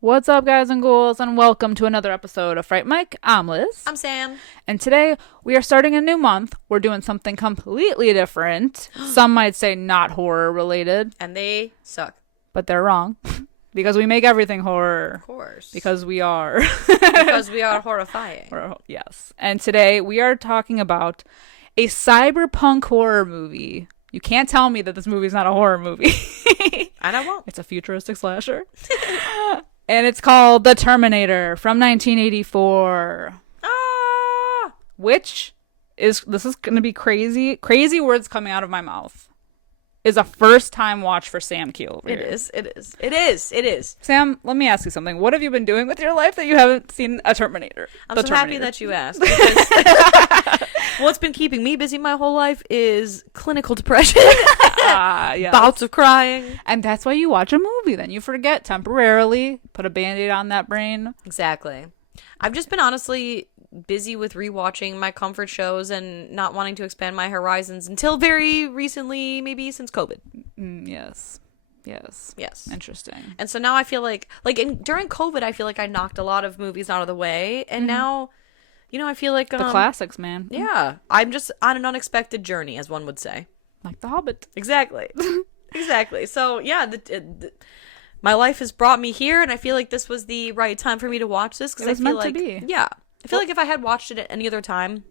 What's up, guys and ghouls, and welcome to another episode of Fright Mic. I'm Liz. I'm Sam. And today we are starting a new month. We're doing something completely different. Some might say not horror related. And they suck. But they're wrong. Because we make everything horror. Of course. Because we are. Because we are horrifying. Yes. And today we are talking about a cyberpunk horror movie. You can't tell me that this movie is not a horror movie. And I won't. It's a futuristic slasher. And it's called The Terminator from 1984. Ah! Which is, this is going to be crazy words coming out of my mouth, is a first time watch for Sam Keel. It is. Sam, let me ask you something. What have you been doing with your life that you haven't seen a Terminator? I'm so happy that you asked. What's been keeping me busy my whole life is clinical depression. Yes. Bouts of crying. And that's why you watch a movie. Then you forget temporarily, put a Band-Aid on that brain. Exactly. I've just been honestly busy with rewatching my comfort shows and not wanting to expand my horizons until very recently, maybe since COVID. Yes. Interesting. And so now I feel like during COVID, I feel like I knocked a lot of movies out of the way. And now, I feel like... the classics, man. Yeah. I'm just on an unexpected journey, as one would say. Like The Hobbit. Exactly. Exactly. So, yeah, my life has brought me here, and I feel like this was the right time for me to watch this. It was meant to be. Yeah. I feel like if I had watched it at any other time,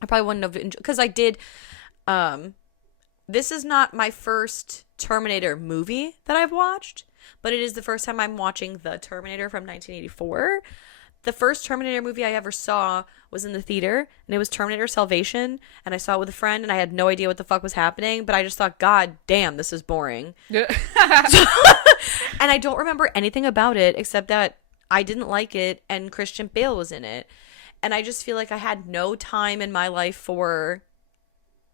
I probably wouldn't have enjoyed... Because I did... this is not my first Terminator movie that I've watched, but it is the first time I'm watching The Terminator from 1984. The first Terminator movie I ever saw was in the theater, and it was Terminator Salvation, and I saw it with a friend, and I had no idea what the fuck was happening, but I just thought, God damn, this is boring. And I don't remember anything about it, except that I didn't like it, and Christian Bale was in it. And I just feel like I had no time in my life for,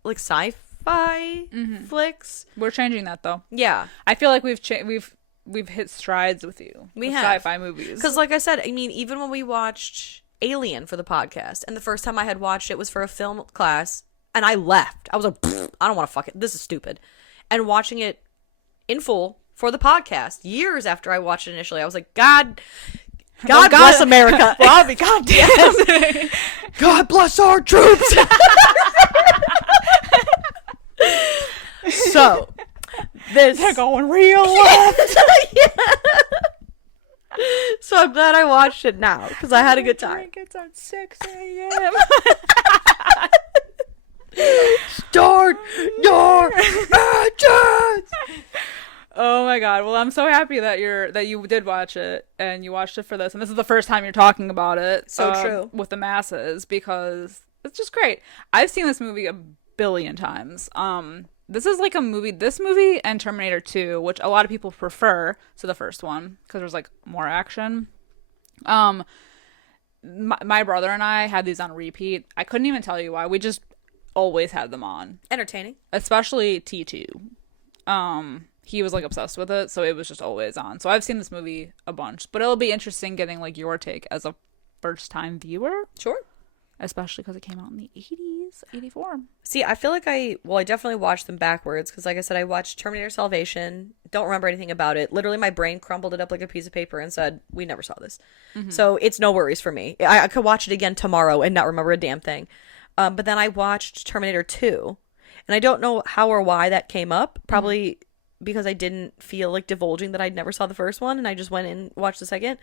like, sci-fi flicks. We're changing that, though. Yeah. I feel like we've hit strides with you. We with have. sci-fi movies. Because like I said, I mean, even when we watched Alien for the podcast, and the first time I had watched it was for a film class, and I left. I was like, I don't want to fuck it. This is stupid. And watching it in full for the podcast, years after I watched it initially, I was like, God bless America. Robbie, God damn. God bless our troops. So... They're going real left. Yeah. So I'm glad I watched it now because I had a good time. It's on 6 a.m. Start your engines. Oh my god! Well, I'm so happy that you did watch it and you watched it for this, and this is the first time you're talking about it. So true with the masses because it's just great. I've seen this movie a billion times. This is like this movie and Terminator 2, which a lot of people prefer to the first one because there's like more action. My brother and I had these on repeat. I couldn't even tell you why. We just always had them on. Entertaining. Especially T2. He was like obsessed with it, so it was just always on. So I've seen this movie a bunch, but it'll be interesting getting like your take as a first time viewer. Sure. Especially because it came out in the 80s, 84. See, I feel like I definitely watched them backwards because, like I said, I watched Terminator Salvation. Don't remember anything about it. Literally, my brain crumbled it up like a piece of paper and said, we never saw this. Mm-hmm. So it's no worries for me. I could watch it again tomorrow and not remember a damn thing. But then I watched Terminator 2. And I don't know how or why that came up. Probably because I didn't feel like divulging that I never saw the first one. And I just went and watched the second.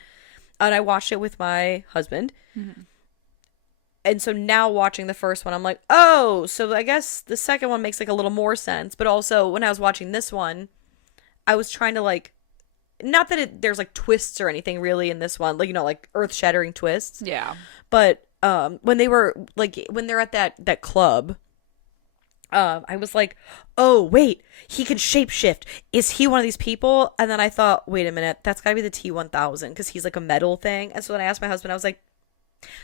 And I watched it with my husband. Mm-hmm. And so now watching the first one, I'm like, oh, so I guess the second one makes like a little more sense. But also when I was watching this one, I was trying to like, not that there's like twists or anything really in this one, like, like earth shattering twists. Yeah. But when they're at that club, I was like, oh, wait, he can shapeshift. Is he one of these people? And then I thought, wait a minute, that's gotta be the T-1000 because he's like a metal thing. And so then I asked my husband, I was like,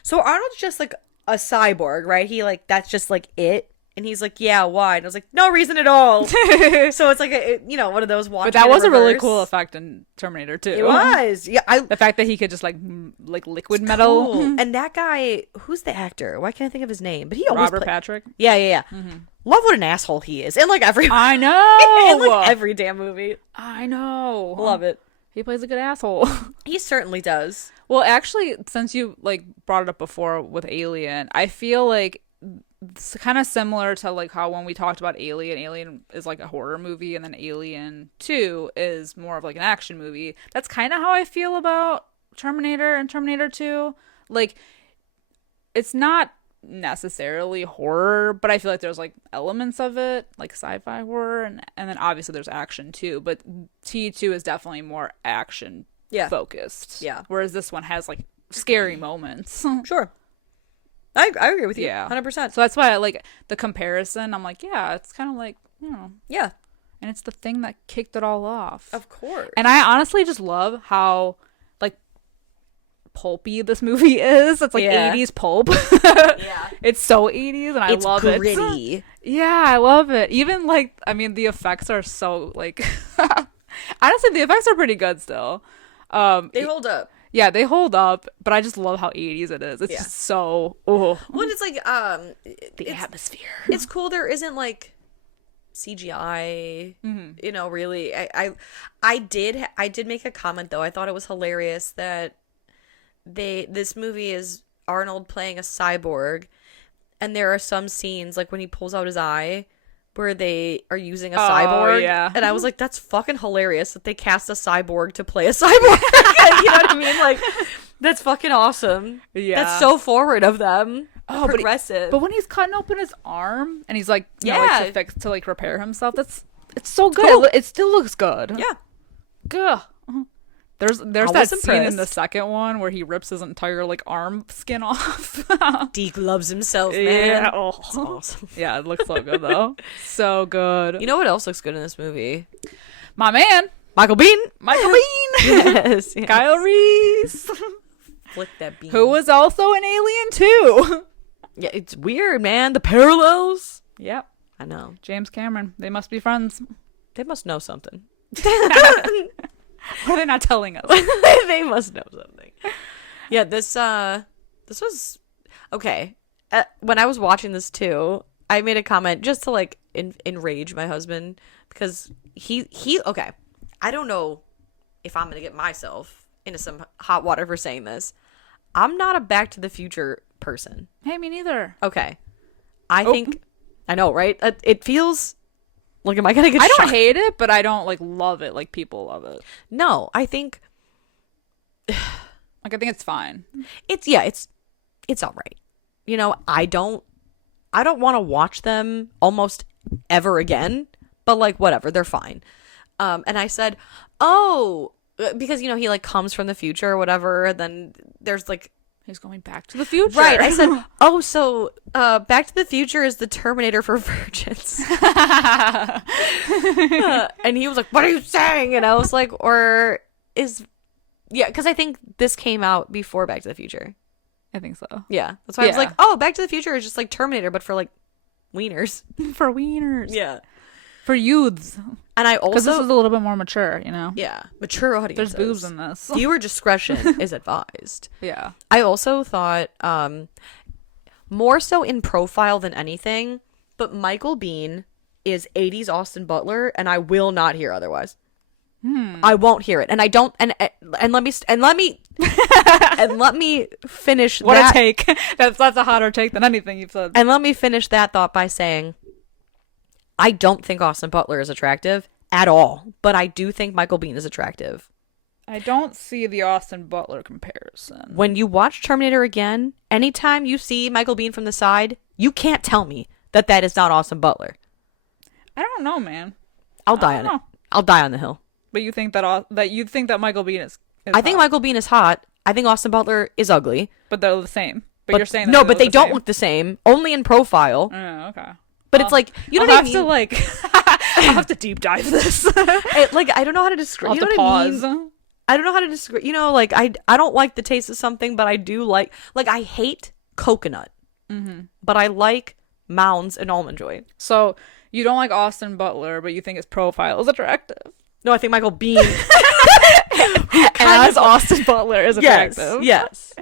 so Arnold's just like a cyborg, right? He like, that's just like it. And he's like, yeah, why? And I was like, no reason at all. So it's like, one of those watch. But that was a really cool effect in Terminator 2. It was. Yeah. The fact that he could just like liquid metal. Cool. And that guy, who's the actor? Why can't I think of his name? But he always Robert Patrick. Yeah. Mm-hmm. Love what an asshole he is. In like every I know. in like every damn movie. I know. Love it. He plays a good asshole. He certainly does. Well, actually, since you like brought it up before with Alien, I feel like it's kind of similar to like how when we talked about Alien is like a horror movie, and then Alien 2 is more of like an action movie. That's kind of how I feel about Terminator and Terminator 2. Like, it's not necessarily horror, but I feel like there's like elements of it, like sci-fi horror, and then obviously there's action too. But T2 is definitely more action focused. Yeah. Whereas this one has like scary moments. Sure. I agree with you. Yeah. 100%. So that's why I like the comparison. I'm like, yeah, it's kind of like, Yeah. And it's the thing that kicked it all off. Of course. And I honestly just love how like pulpy this movie is. It's like 80s pulp. Yeah. It's so 80s, and I love it. It's gritty. Yeah, I love it. Even like, I mean, the effects are so like honestly, the effects are pretty good still. They hold up. Yeah, they hold up, but I just love how 80s it is. It's just so Well, it's like the atmosphere. It's cool there isn't like CGI, really. I did make a comment though. I thought it was hilarious that this movie is Arnold playing a cyborg, and there are some scenes like when he pulls out his eye where they are using a cyborg. Yeah. And I was like, that's fucking hilarious that they cast a cyborg to play a cyborg. You know what I mean? Like, that's fucking awesome. Yeah. That's so forward of them. Oh, progressive. But when he's cutting open his arm and he's like, to like repair himself, it's so good. Cool. It still looks good. Yeah. Good. There's I that was scene in the impressed. second one where he rips his entire like arm skin off. Deke loves himself, man. Yeah. Oh. That's awesome. Yeah, it looks so good though. So good. You know what else looks good in this movie? My man, Michael Biehn. Michael Biehn. Yes. Kyle Reese. Flick that bean. Who was also in Alien 2. Yeah, it's weird, man. The parallels. Yep. I know. James Cameron. They must be friends. They must know something. Why are they not telling us? They must know something. Yeah, this was okay. When I was watching this too, I made a comment just to like enrage my husband because he okay. I don't know if I'm gonna get myself into some hot water for saying this. I'm not a Back to the Future person. Hey, me neither. Okay, I think I know, right? It feels like, am I gonna get? I don't shot? hate it, but I don't like love it like people love it. No, I think like I think it's fine. it's all right. You know, I don't want to watch them almost ever again, but like whatever, they're fine. And I said, "Oh, because he like comes from the future or whatever, and then there's like he's going back to the future." Right. I said, "Oh, so Back to the Future is the Terminator for virgins." And he was like, "What are you saying?" And I was like, because I think this came out before Back to the Future. I think so. Yeah. That's why I was like, "Oh, Back to the Future is just like Terminator but for like wieners." For wieners. Yeah. For youths. And I Because also this is a little bit more mature, Yeah, mature audiences. There's boobs in this. Viewer discretion is advised. Yeah. I also thought more so in profile than anything, but Michael Biehn is 80s Austin Butler, and I will not hear otherwise. I won't hear it, and I don't. And let me and let me finish. What that, a take! That's a hotter take than anything you've said. And let me finish that thought by saying, I don't think Austin Butler is attractive at all, but I do think Michael Biehn is attractive. I don't see the Austin Butler comparison. When you watch Terminator again, anytime you see Michael Biehn from the side, you can't tell me that is not Austin Butler. I don't know, man. I'll die on it. I'll die on the hill. But you think that you think that Michael Biehn is I think Michael Biehn is hot. I think Austin Butler is ugly. But they're the same. But you're saying that no, but they don't same. look the same. Only in profile. Oh, okay. But it's like I'll what I have mean. to like I'll have to deep dive this. I don't know how to describe. I'll You have know to what pause. I mean? I don't know how to describe. Like I don't like the taste of something, but I do like I hate coconut. Mm-hmm. But I like Mounds and almond joy. So you don't like Austin Butler, but you think his profile is attractive. No, I think Michael Biehn As Austin Butler is attractive. Yes.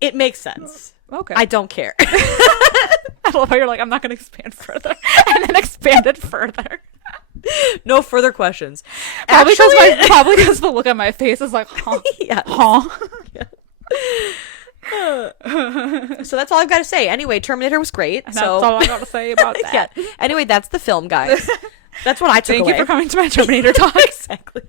It makes sense. Okay. I don't care. I love how you're like, I'm not going to expand further. And then expand it further. No further questions. Probably because the look on my face is like, huh? Yes. Huh? So that's all I've got to say. Anyway, Terminator was great. That's all I got to say about that. Yeah. Anyway, that's the film, guys. That's what I took Thank away. you for coming to my Terminator talk. Exactly.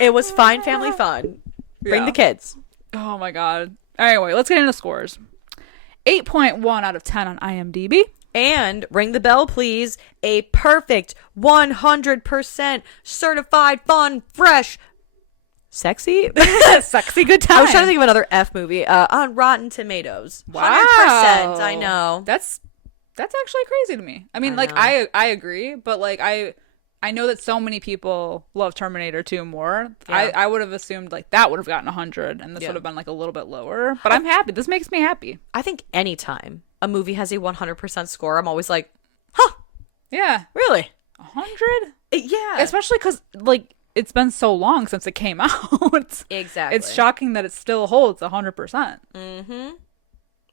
It was fine family fun. Bring the kids. Oh my god. Anyway, let's get into scores. 8.1 out of 10 on IMDb. And ring the bell, please. A perfect 100% certified fun, fresh, sexy, Sexy good time. I was trying to think of another F movie. On Rotten Tomatoes. Wow. 100%. I know. That's actually crazy to me. I mean, like, know. I agree, but like I know that so many people love Terminator 2 more. Yeah. I would have assumed like that would have gotten 100 and this would have been like a little bit lower. But I'm happy. This makes me happy. I think anytime a movie has a 100% score, I'm always like, huh, Yeah. really? 100? Yeah. Especially because like it's been so long since it came out. Exactly. It's shocking that it still holds 100%. Mm-hmm.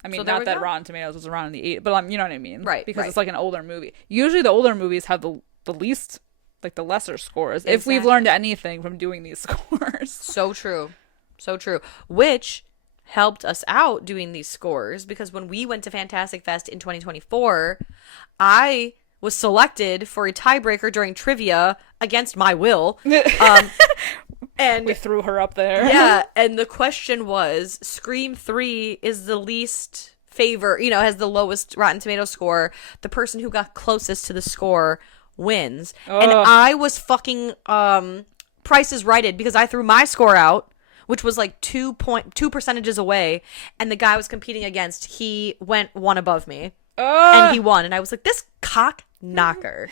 I mean, So there not we that go. Rotten Tomatoes was around in the 8, but you know what I mean? Right, Because right. it's like an older movie. Usually the older movies have the least, like the lesser scores. If we've Exactly. learned anything from doing these scores. So true. So true. Which helped us out doing these scores because when we went to Fantastic Fest in 2024, I was selected for a tiebreaker during trivia against my will. And We threw her up there. yeah, and the question was Scream 3 is the least has the lowest Rotten Tomato score. The person who got closest to the score wins. And Ugh. I was fucking Price is Righted because I threw my score out, which was like 2 percentages away, and the guy I was competing against, he went one above me. And he won, and I was like, this cock knocker.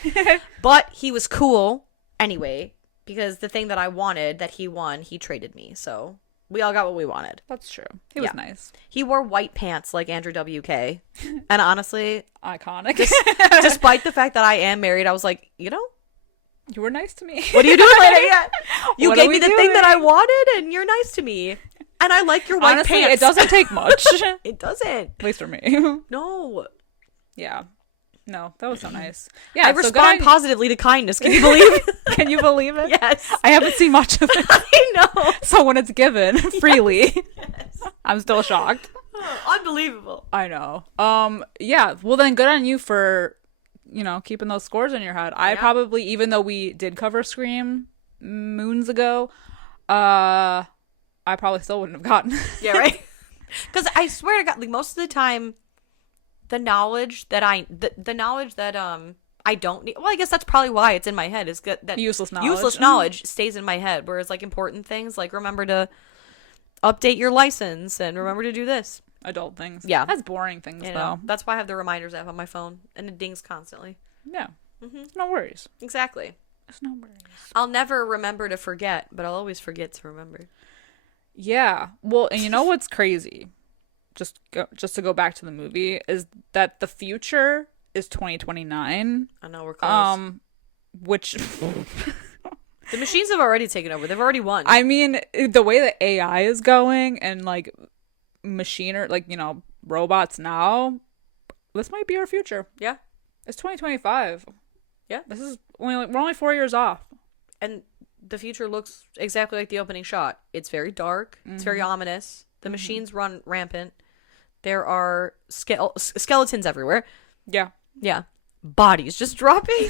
But he was cool anyway, because the thing that I wanted that he won, he traded me. So we all got what we wanted. That's true. He was Yeah. nice. He wore white pants like Andrew WK. And honestly, Iconic. despite the fact that I am married, I was like, You were nice to me. what are you doing later? Yeah. You What gave are me we the thing that I doing? wanted, and you're nice to me. And I like your white Honestly, pants. it doesn't take much. At It doesn't. least for me. No. Yeah. No, that was so nice. Yeah, I so respond good on- positively to kindness. Can you believe it? Can you believe it? Yes. I haven't seen much of it. I know. So when it's given freely, I'm still shocked. Unbelievable. I know. Yeah. Well, then good on you for, keeping those scores in your head. I probably, even though we did cover Scream moons ago, I probably still wouldn't have gotten it. Yeah, right? Because I swear to God, like most of the time, the knowledge that I don't need. Well, I guess that's probably why it's in my head. Is that Useless knowledge. Useless knowledge stays in my head. Whereas like important things, like remember to update your license and remember to do this. Adult things. Yeah. That's boring things, though. That's why I have the reminders app on my phone and it dings constantly. Yeah. No worries. Exactly. There's no worries. I'll never remember to forget, but I'll always forget to remember. Yeah. Well, and you know what's crazy? Just to go back to the movie is that the future is 2029. I know we're close. Which The machines have already taken over. They've already won. I mean, the way that AI is going and like robots now, this might be our future. Yeah. It's 2025. Yeah. This is we're only 4 years off. And the future looks exactly like the opening shot. It's very dark. It's very ominous. The machines run rampant. There are skeletons everywhere. Yeah. Yeah. Bodies just dropping.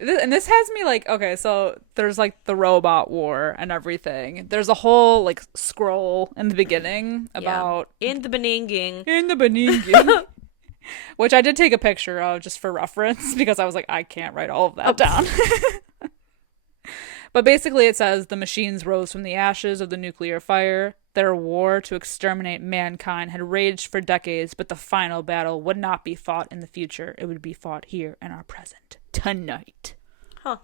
And this has me like, okay, so there's like the robot war and everything. There's a whole like scroll in the beginning about In the Beninging. in the Beninging, which I did take a picture of just for reference because I was like, I can't write all of that down. But basically it says the machines rose from the ashes of the nuclear fire. Their war to exterminate mankind had raged for decades, but the final battle would not be fought in the future. It would be fought here in our present, tonight. Huh.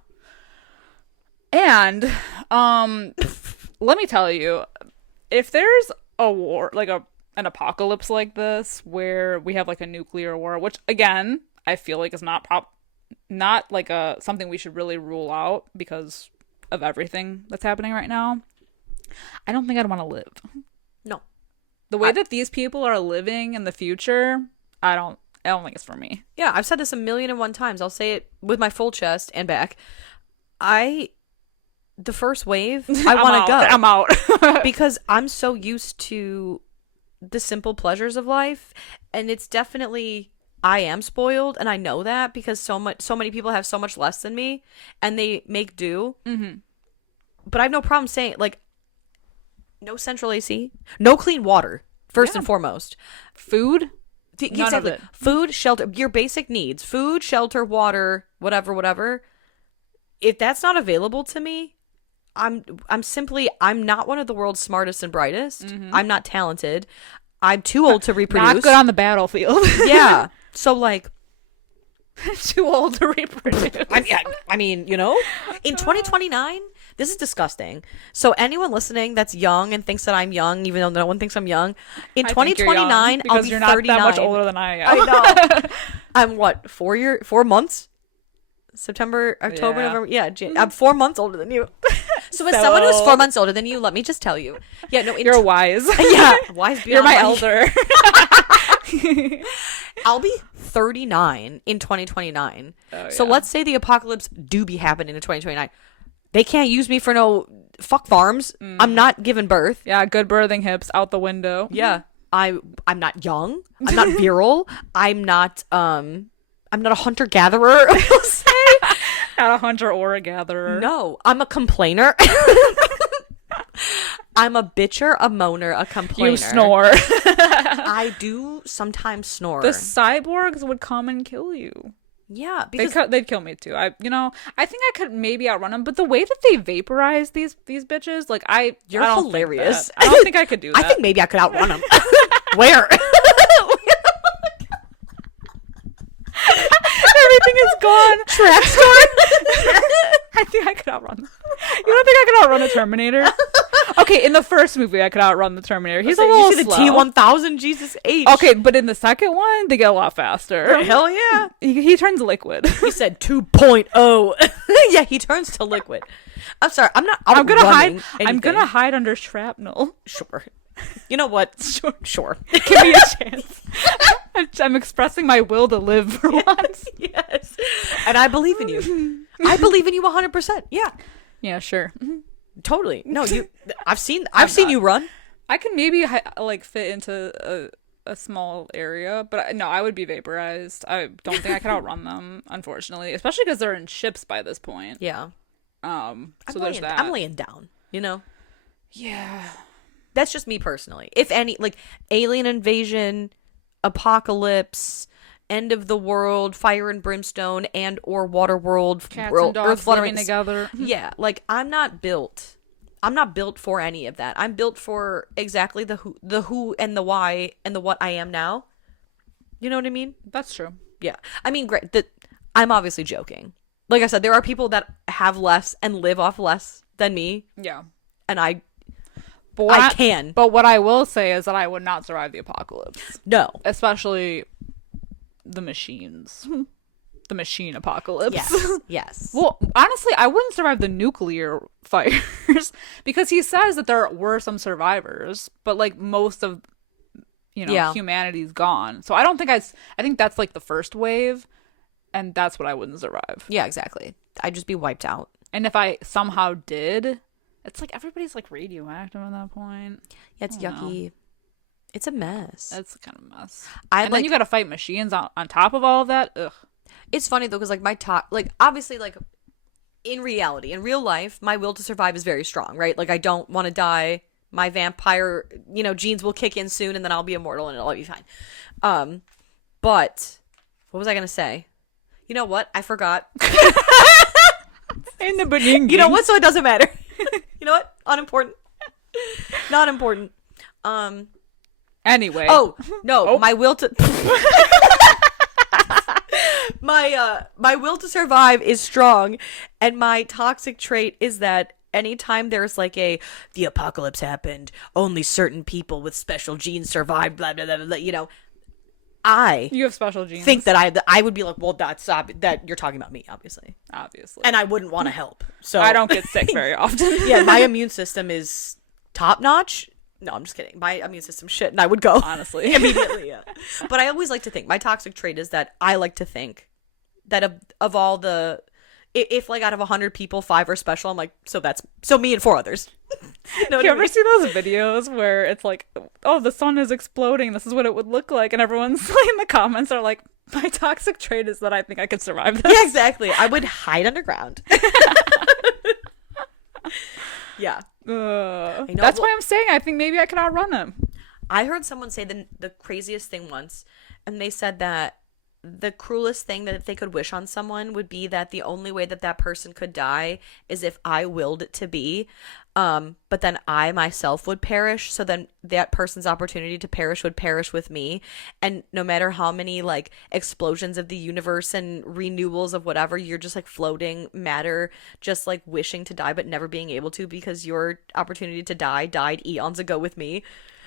And let me tell you, if there's a war, like a an apocalypse like this where we have like a nuclear war, which again I feel like is not like a something we should really rule out because of everything that's happening right now. I don't think I'd want to live. No. The way that these people are living in the future, I don't think it's for me. Yeah, I've said this 1,000,001 times. I'll say it with my full chest and back. The first wave, I want to go. I'm out. Because I'm so used to the simple pleasures of life, and it's definitely, I am spoiled, and I know that because so many people have so much less than me, and they make do. Mm-hmm. But I have no problem saying, like, no central AC, no clean water, first and foremost. Food? None of it. Food, shelter, your basic needs. Food, shelter, water, whatever. If that's not available to me, I'm not one of the world's smartest and brightest. Mm-hmm. I'm not talented. I'm too old to reproduce. Not good on the battlefield. Yeah. So, like, too old to reproduce. I mean, you know, in 2029, this is disgusting. So anyone listening that's young and thinks that I'm young, even though no one thinks I'm young, in 2029, I'll be 39. Because you're not that much older than I am. I know. I'm what, 4 months? September, October, November. Yeah, I'm 4 months older than you. So as someone who's 4 months older than you, let me just tell you. Yeah, no, you're wise. Yeah, wise beyond. You're my elder. I'll be 39 in 2029. Oh, so let's say the apocalypse do be happening in 2029. They can't use me for no fuck farms. I'm not giving birth. Yeah, good birthing hips out the window. Yeah. I'm not young. I'm not virile. I'm not a hunter gatherer. I'll say. Not a hunter or a gatherer. No, I'm a complainer. I'm a bitcher, a moaner, a complainer. You snore. I do sometimes snore. The cyborgs would come and kill you. Yeah, because they'd kill me too. I think I could maybe outrun them, but the way that they vaporize these bitches, like you're hilarious. I don't think I could do that. I think maybe I could outrun them. Where? Everything is gone. Track store. I think I could outrun them. You don't think I could outrun a Terminator? Okay, in the first movie, I could outrun the Terminator. He's a little slow. You see the T-1000, Jesus H. Okay, but in the second one, they get a lot faster. Hell yeah. He turns liquid. He said 2.0. Yeah, he turns to liquid. I'm sorry. I'm gonna hide. I'm gonna hide under shrapnel. Sure. You know what? Sure. Give me a chance. I'm expressing my will to live for once. Yes. And I believe in you. I believe in you 100%. Yeah. Yeah, sure. Totally. No, I've seen you run. I could maybe like fit into a small area, but no, I would be vaporized. I don't think I could outrun them, unfortunately, especially because they're in ships by this point. Yeah. So there's that. I'm laying down, you know? Yeah. That's just me personally. If any, like, alien invasion, apocalypse, end of the world, fire and brimstone, and or water world, cats and dogs earth fluttering living together. Yeah, like, I'm not built for any of that. I'm built for exactly the who and the why and the what I am now. You know what I mean? That's true. Yeah. I mean, great. I'm obviously joking. Like I said, there are people that have less and live off less than me. Yeah. And I can. But what I will say is that I would not survive the apocalypse. No. Especially the machines. The machine apocalypse. Yes. Yes. Well, honestly, I wouldn't survive the nuclear fires because he says that there were some survivors, but like most of humanity's gone. So I think that's like the first wave, and that's what I wouldn't survive. Yeah, exactly. I'd just be wiped out. And if I somehow did, it's like everybody's like radioactive at that point. Yeah, it's yucky. It's a mess. It's kind of a mess. Then you got to fight machines on top of all of that. Ugh. It's funny though, because like obviously, like in reality, in real life, my will to survive is very strong, right? Like I don't want to die. My vampire, genes will kick in soon, and then I'll be immortal, and it'll all be fine. But what was I gonna say? You know what? I forgot. In the beginning. You know what? So it doesn't matter. You know what? Unimportant. Not important. Anyway. Oh no! My will to. My will to survive is strong, and my toxic trait is that anytime there's like the apocalypse happened, only certain people with special genes survived, blah, blah, blah, blah, you know, You have special genes. think that I would be like, well, that you're talking about me, obviously. And I wouldn't want to help. So I don't get sick very often. Yeah, my immune system is top notch. No, I'm just kidding. My immune system shit, and I would go. Honestly. Immediately, yeah. But I always like to think, my toxic trait is that I like to think that of all the, if like out of 100 people, 5 are special, I'm like, so me and 4 others. You know what You I ever mean? see those videos where it's like, oh, the sun is exploding, this is what it would look like, and everyone's like in the comments are like, my toxic trait is that I think I could survive this. Yeah, exactly. I would hide underground. Yeah. That's why I'm saying I think maybe I can outrun him. I heard someone say the craziest thing once, and they said that the cruelest thing that they could wish on someone would be that the only way that that person could die is if I willed it to be. But then I myself would perish, so then that person's opportunity to perish would perish with me. And no matter how many like explosions of the universe and renewals of whatever, you're just like floating matter, just like wishing to die but never being able to because your opportunity to die died eons ago with me.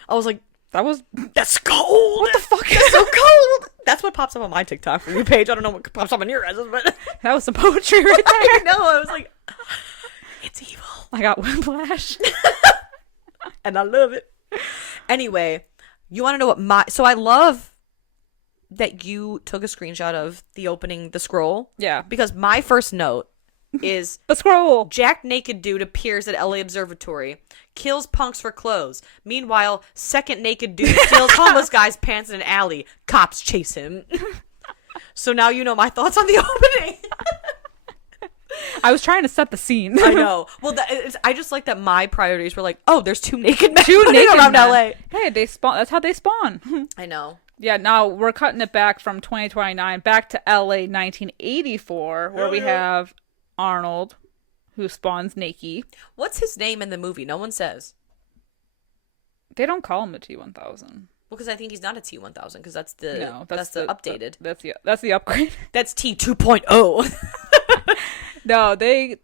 I was like, that's cold. What the fuck? That's so cold. That's what pops up on my TikTok for you page. I don't know what pops up on your guys', but That was some poetry right there. I know. I was like, it's evil. I got whiplash. And I love it. Anyway, you want to know what so I love that you took a screenshot of the opening, the scroll. Yeah. Because my first note is The scroll. Jack naked dude appears at LA Observatory, kills punks for clothes. Meanwhile, second naked dude steals homeless guy's pants in an alley. Cops chase him. So now you know my thoughts on the opening. I was trying to set the scene. I know. Well, I just like that my priorities were like, oh, there's 2 naked men around LA. Hey, they spawn. That's how they spawn. I know. Yeah, now we're cutting it back from 2029 back to LA 1984, where we have Arnold, who spawns naked. What's his name in the movie? No one says. They don't call him a T-1000. Well, because I think he's not a T-1000, because that's the updated. That's the upgrade. That's T2.0. No, they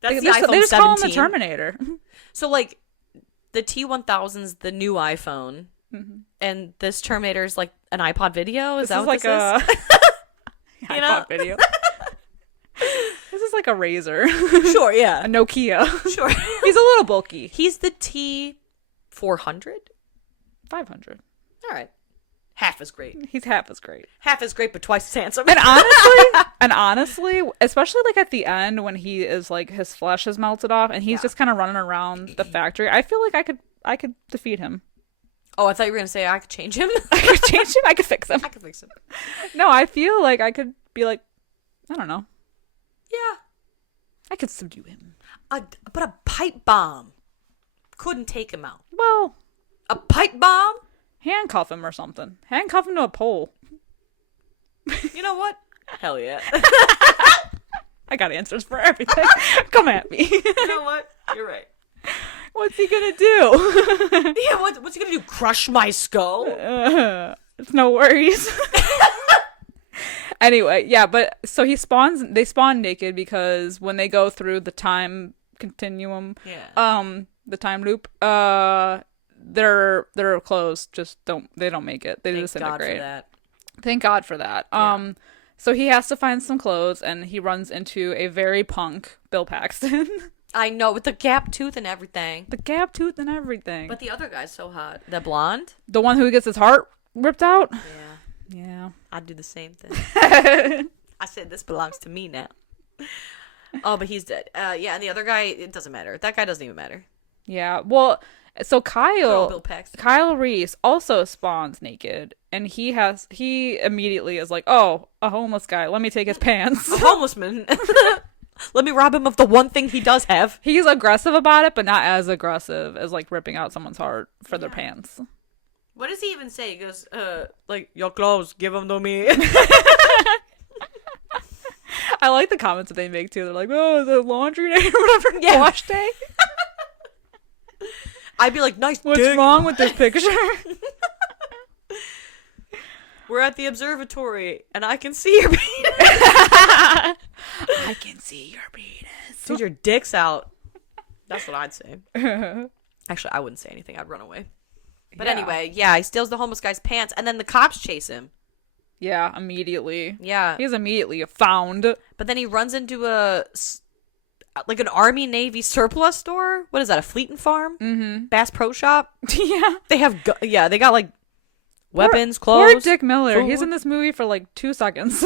That's the just, iPhone they just 17. call him the Terminator. So, like, the T-1000's the new iPhone, and this Terminator's like an iPod video? Is that what this is? You know? Video. This is like a Razor. Sure, yeah. A Nokia. Sure. He's a little bulky. He's the T400? 500. All right. Half as great. He's half as great. Half as great, but twice as handsome. And honestly, especially like at the end when he is like his flesh is melted off and he's just kind of running around the factory, I feel like I could defeat him. Oh, I thought you were gonna say I could change him. I could change him. I could fix him. I could fix him. No, I feel like I could be like, I don't know. Yeah. I could subdue him. But a pipe bomb couldn't take him out. Well, A pipe bomb? handcuff him or something. Handcuff him to a pole. You know what? Hell yeah. I got answers for everything. Come at me. You know what? You're right. What's he gonna do? Yeah, what's he gonna do? Crush my skull? It's no worries. Anyway, yeah, but so they spawn naked because when they go through the time continuum, the time loop, their clothes just don't make it. They disintegrate. Thank God for that. Thank God for that. Yeah. So he has to find some clothes and he runs into a very punk Bill Paxton. I know, with the gap tooth and everything. The gap tooth and everything. But the other guy's so hot. The blonde? The one who gets his heart ripped out? Yeah. I'd do the same thing. I said, this belongs to me now. Oh, but he's dead. Yeah, and the other guy, it doesn't matter. That guy doesn't even matter. Yeah. Well, so Bill Paxton. Kyle Reese also spawns naked, and he immediately is like, oh, a homeless guy. Let me take his pants. A homeless man. Let me rob him of the one thing he does have. He's aggressive about it, but not as aggressive as like ripping out someone's heart for their pants. What does he even say? He goes, like, your clothes, give them to me. I like the comments that they make too. They're like, oh, is it laundry day or whatever? Yeah. Wash day? I'd be like, nice What's dick. wrong with this picture? We're at the observatory, and I can see your penis. I can see your penis. Dude, your dick's out. That's what I'd say. Actually, I wouldn't say anything. I'd run away. But anyway, yeah, he steals the homeless guy's pants, and then the cops chase him. Yeah, immediately. Yeah. He's immediately found. But then he runs into like an Army Navy surplus store. What is that? A Fleet and Farm? Mm-hmm. Bass Pro Shop? Yeah. They have, they got like weapons, clothes. Poor Dick Miller. food. He's in this movie for like 2 seconds.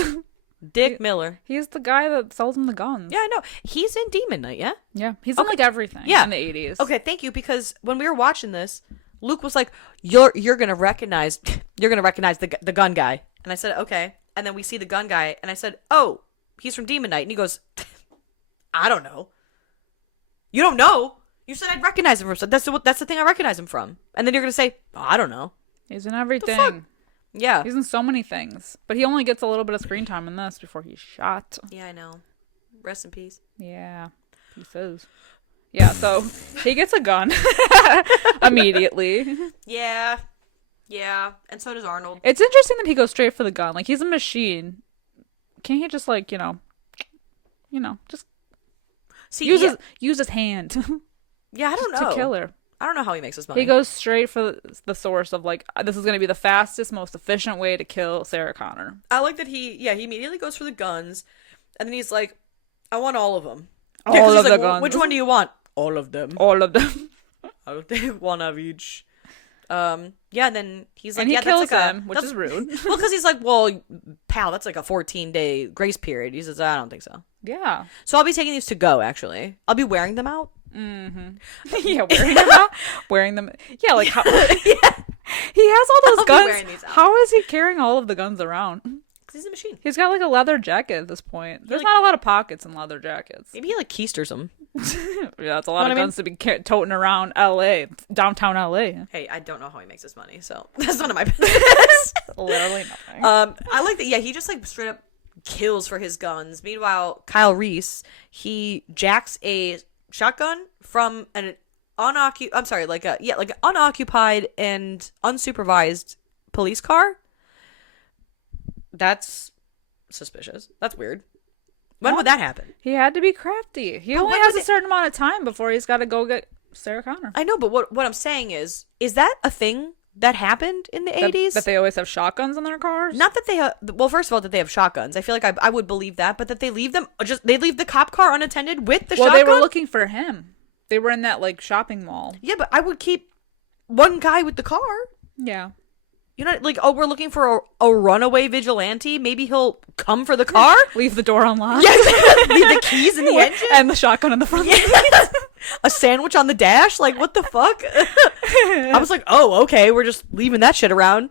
Dick Miller. He's the guy that sells him the guns. Yeah, I know. He's in Demon Knight, yeah? Yeah. He's in like everything in the 80s. Okay, thank you, because when we were watching this, Luke was like, you're gonna recognize the gun guy. And I said, okay. And then we see the gun guy, and I said, oh, he's from Demon Knight. And he goes, I don't know. You don't know? You said I'd recognize him from something. That's the thing I recognize him from. And then you're gonna say, oh, I don't know. He's in everything. Yeah. He's in so many things. But he only gets a little bit of screen time in this before he's shot. Yeah, I know. Rest in peace. Yeah. Pieces. Yeah, so he gets a gun immediately. Yeah. Yeah. And so does Arnold. It's interesting that he goes straight for the gun. Like, he's a machine. Can't he just, like, just use his hand Yeah, I don't know. to kill her? I don't know how he makes his money. He goes straight for the source of, like, this is going to be the fastest, most efficient way to kill Sarah Connor. I like that he immediately goes for the guns, and then he's like, I want all of them. All of the guns. Which one do you want? All of them. All of them. I'll take one of each. And then he's like, And he yeah, kills that's like him, which is rude. Well, because he's like, well, pal, that's like a 14-day grace period. He says, I don't think so. Yeah. So I'll be taking these to go, actually. I'll be wearing them out. Mm-hmm. Yeah, wearing them out. Wearing them. Yeah, like, how... yeah. He has all those guns. How is he carrying all of the guns around? Because he's a machine. He's got, like, a leather jacket at this point. There's not a lot of pockets in leather jackets. Maybe he, like, keisters them. Yeah, that's a lot of guns to be toting around L.A., downtown L.A. Hey, I don't know how he makes his money, so that's none of my business. Literally nothing. I like that. Yeah, he just like straight up kills for his guns. Meanwhile, Kyle Reese, he jacks a shotgun from an unoccupied and unsupervised police car. That's suspicious. That's weird. When would that happen? He had to be crafty. He only has a certain amount of time before he's got to go get Sarah Connor. I know, but what I'm saying is that a thing that happened in the 80s? That they always have shotguns in their cars? Not that they have, well, first of all, that they have shotguns. I feel like I would believe that, but that they leave the cop car unattended with the shotgun? Well, they were looking for him. They were in that, like, shopping mall. Yeah, but I would keep one guy with the car. Yeah. You know, like, oh, we're looking for a runaway vigilante. Maybe he'll come for the car. Leave the door unlocked. Yeah, leave the keys in the engine. And the shotgun in the front. A sandwich on the dash. Like, what the fuck? I was like, oh, okay. We're just leaving that shit around.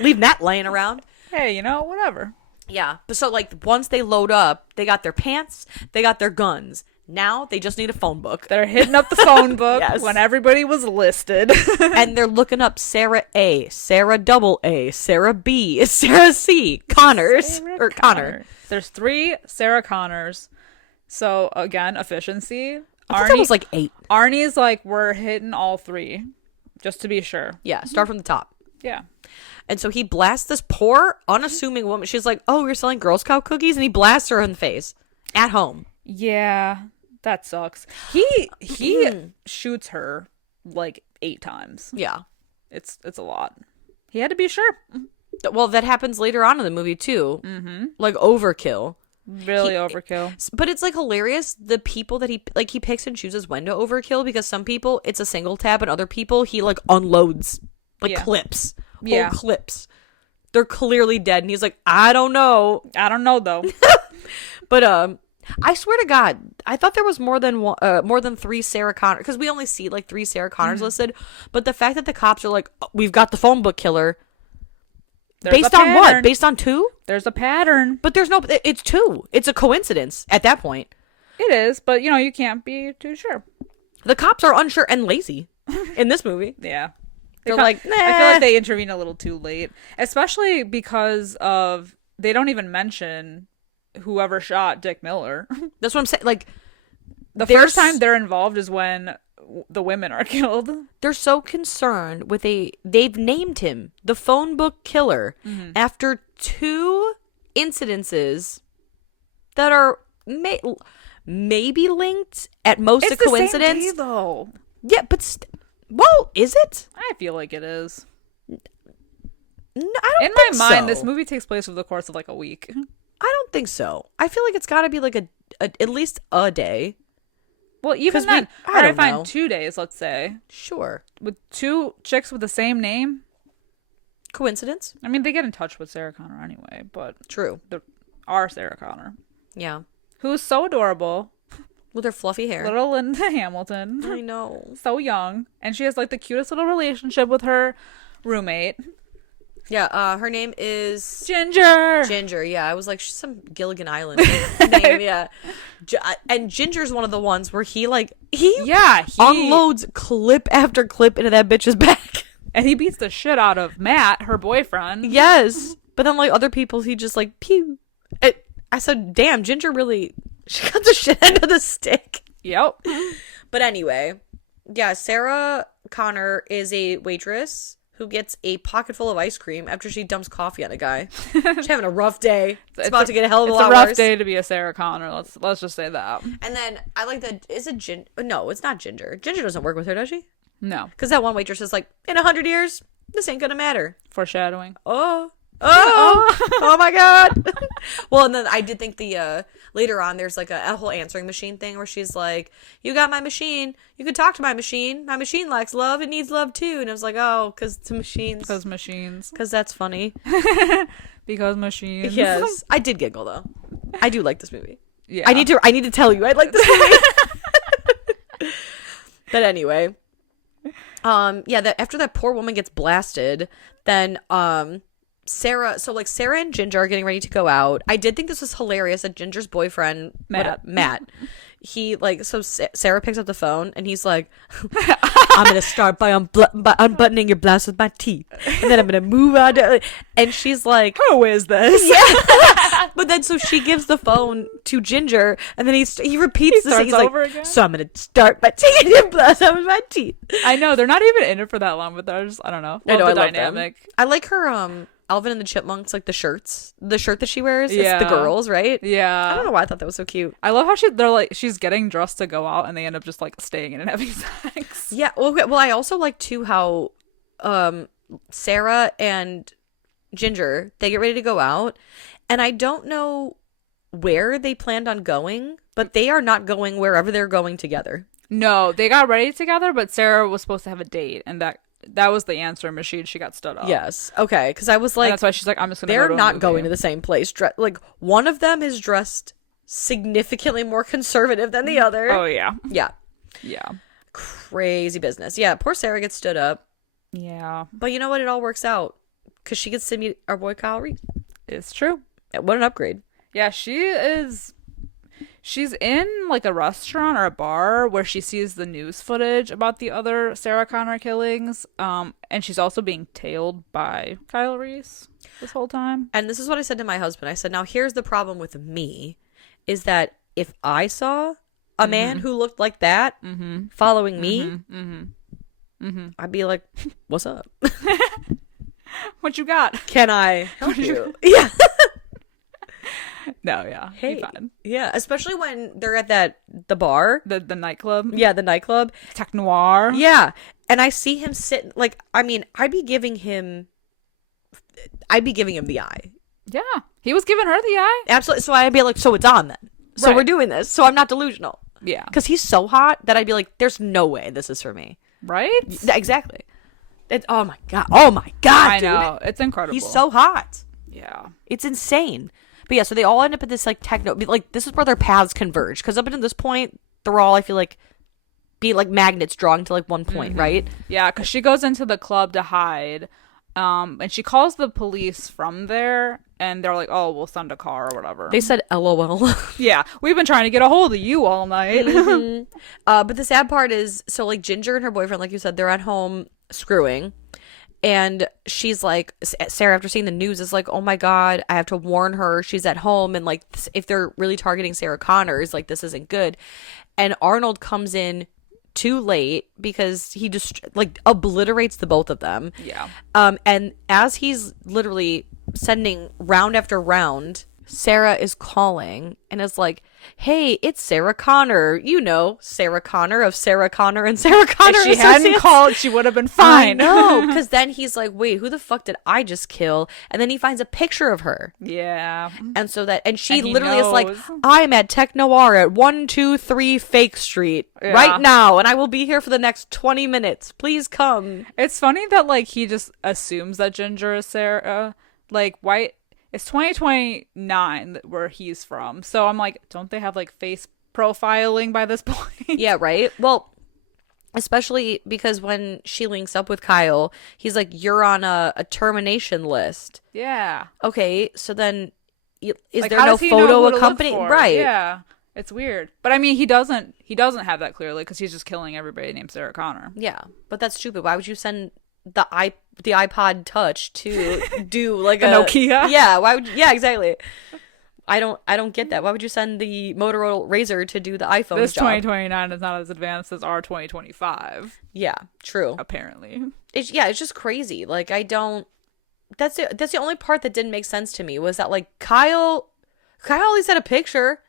Leaving that laying around. Hey, whatever. Yeah. But so, like, once they load up, they got their pants. They got their guns. Now they just need a phone book. They're hitting up the phone book Yes. when everybody was listed. And they're looking up Sarah A, Sarah double A, Sarah B, Sarah C, Connors. Connor. There's 3 Sarah Connors. So, again, efficiency. I thought that was like 8. Arnie's like, we're hitting all 3. Just to be sure. Yeah, start from the top. Yeah. And so he blasts this poor, unassuming woman. She's like, oh, you're selling Girl Scout cookies? And he blasts her in the face. At home. Yeah. That sucks. He shoots her like 8 times. Yeah. It's a lot. He had to be sure. Well, that happens later on in the movie too. Mm-hmm. Like overkill. Really overkill. But it's like hilarious the people that he picks and chooses when to overkill, because some people it's a single tap and other people he like unloads like clips. Whole clips. They're clearly dead and he's like, I don't know though. But I swear to God, I thought there was more than 3 Sarah Connor, because we only see like 3 Sarah Connors listed. But the fact that the cops are like, oh, we've got the phone book killer. Based on what? Based on 2? There's a pattern. But there's no. It's 2. It's a coincidence at that point. It is, but you can't be too sure. The cops are unsure and lazy in this movie. Yeah. They're like, nah. I feel like they intervene a little too late, especially because of they don't even mention whoever shot Dick Miller. That's what I'm saying. Like, the first time they're involved is when the women are killed. They're so concerned with they've named him the phone book killer after 2 incidences that are maybe linked, at most It's a the same coincidence. day, though. Yeah, but well, is it? I feel like it is. No, I don't In think my mind, so. this movie takes place over the course of like a week. I don't think so. I feel like it's got to be like a at least a day. Well, even 'Cause then, I hard to don't find know. 2 days, let's say, Sure. with two chicks with the same name. Coincidence? I mean, they get in touch with Sarah Connor anyway, but True. our Sarah Connor, Yeah. who's so adorable, With her fluffy hair. little Linda Hamilton, I know. so young, and she has like the cutest little relationship with her roommate, Yeah, her name is Ginger. Ginger. Yeah, I was like, she's some Gilligan Island name. Yeah. And Ginger's one of the ones where he Yeah, he unloads clip after clip into that bitch's back. and he beats the shit out of Matt, her boyfriend. Yes. But then, like, other people, he just, like, pew. I said, damn, Ginger really, she got the shit end of the stick. Yep. But anyway, yeah, Sarah Connor is a waitress who gets a pocket full of ice cream after she dumps coffee on a guy. She's having a rough day. It's about to get a hell of a lot It's a rough worse. day to be a Sarah Connor. Let's just say that. And then I like that. Is it Ginger? No, it's not Ginger. Ginger doesn't work with her, does she? No Because that one waitress is like, in 100 years, this ain't gonna matter. foreshadowing. Oh my god. Well, and then I did think the later on there's like a whole answering machine thing where she's like, you got my machine, you can talk to my machine likes love, it needs love too. And I was like, oh, because it's machines, because that's funny. Because machines. Yes. I did giggle though. I do like this movie. Yeah. I need to tell you I like this movie. But anyway, yeah, that after that poor woman gets blasted, then Sarah and Ginger are getting ready to go out. I did think this was hilarious that Ginger's boyfriend, Matt, he like, so Sarah picks up the phone and he's like, I'm gonna start by unbuttoning your blouse with my teeth, and then I'm gonna move on to, and she's like, Who is this? yeah. But then so she gives the phone to Ginger, and then he repeats the starts thing. He's over like, again? so I'm gonna start by taking your blouse out with my teeth. I know they're not even in it for that long, but they're just, I don't know. I know, the I love dynamic. them. I like her Alvin and the Chipmunks, like the shirt that she wears. Yeah. It's the girls, right? Yeah. I don't know why I thought that was so cute. I love how she's getting dressed to go out, and they end up just like staying in and having sex. Yeah. Well, I also like too how Sarah and Ginger, they get ready to go out, and I don't know where they planned on going, but they are not going wherever they're going together. No, they got ready together, but Sarah was supposed to have a date, and that was the answer machine. She got stood up. Yes. Okay. Because I was like, And that's why she's like, I'm just gonna. they're go to a not movie. going to the same place. Like, one of them is dressed significantly more conservative than the other. Oh yeah. Yeah. Yeah. Crazy business. Yeah. Poor Sarah gets stood up. Yeah. But you know what? It all works out because she gets to meet our boy Kyle Reese. It's true. What an upgrade. Yeah, she's in like a restaurant or a bar where she sees the news footage about the other Sarah Connor killings. And she's also being tailed by Kyle Reese this whole time. And this is what I said to my husband. I said, now here's the problem with me is that if I saw a man who looked like that following me, I'd be like, what's up? What you got? Can I help you? Yeah. No, yeah. Hey. Be fine. Yeah. Especially when they're at the bar. The nightclub. Yeah, the nightclub. Tech Noir. Yeah. And I see him sitting, like, I mean, I'd be giving him the eye. Yeah. He was giving her the eye. Absolutely. So I'd be like, so it's on then. So Right. we're doing this. So I'm not delusional. Yeah. Because he's so hot that I'd be like, there's no way this is for me. Right? Exactly. Oh my God. Oh my God, I dude. know. It's incredible. He's so hot. Yeah. It's insane. But yeah, so they all end up at this like techno, like this is where their paths converge. Because up until this point, they're all, I feel like, be like magnets drawing to like one point, right? Yeah, because she goes into the club to hide. And she calls the police from there, and they're like, oh, we'll send a car or whatever. They said LOL. Yeah, we've been trying to get a hold of you all night. But the sad part is, so like Ginger and her boyfriend, like you said, they're at home screwing. And she's like, Sarah, after seeing the news, is like, oh my God, I have to warn her. She's at home. And like, if they're really targeting Sarah Connors, like, this isn't good. And Arnold comes in too late because he just like obliterates the both of them. Yeah. And as he's literally sending round after round Sarah is calling and is like, hey, it's Sarah Connor. You know, Sarah Connor of Sarah Connor and Sarah Connor If she hadn't Associates. called, she would have been I fine. know, because then he's like, wait, who the fuck did I just kill? And then he finds a picture of her. Yeah. And so that, and she And he literally is like, knows. I'm at Tech Noir at 123 Fake Street Yeah. right now, and I will be here for the next 20 minutes. Please come. It's funny that like he just assumes that Ginger is Sarah. Like, why? It's 2029 where he's from. So I'm like, don't they have like face profiling by this point? Yeah, right? Well, especially because when she links up with Kyle, he's like, you're on a termination list. Yeah. Okay, so then is Like, there how no does he know photo who to look accompanying? for? Right. Yeah. It's weird. But I mean, he doesn't have that clearly because he's just killing everybody named Sarah Connor. Yeah, but that's stupid. Why would you send the iPod Touch to do like A Nokia? Yeah, why would you, yeah, exactly. I don't get that. Why would you send the Motorola Razr to do the iPhone This job? 2029 is not as advanced as our 2025, Yeah, true. apparently. It's just crazy. Like I don't. That's the only part that didn't make sense to me was that like Kyle at least had a picture,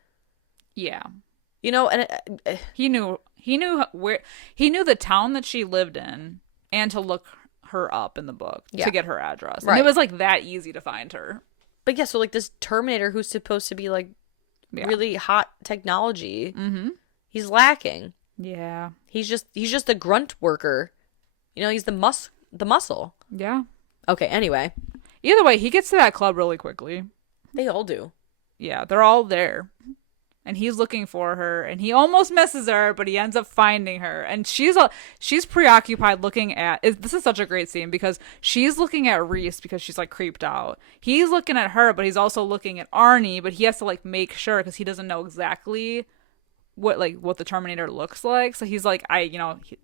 Yeah. you know, and He knew the town that she lived in and to look her up in the book Yeah. to get her address. And Right. it was like that easy to find her. but yeah, so like this Terminator who's supposed to be like Yeah. really hot technology, Mm-hmm. he's lacking. Yeah. He's just a grunt worker. You know, he's the muscle. Yeah. Okay, anyway. Either way, he gets to that club really quickly. They all do. Yeah, they're all there. And he's looking for her, and he almost misses her, but he ends up finding her. And she's preoccupied looking at. This is such a great scene because she's looking at Reese because she's like creeped out. He's looking at her, but he's also looking at Arnie. But he has to like make sure because he doesn't know exactly what the Terminator looks like. So he's like,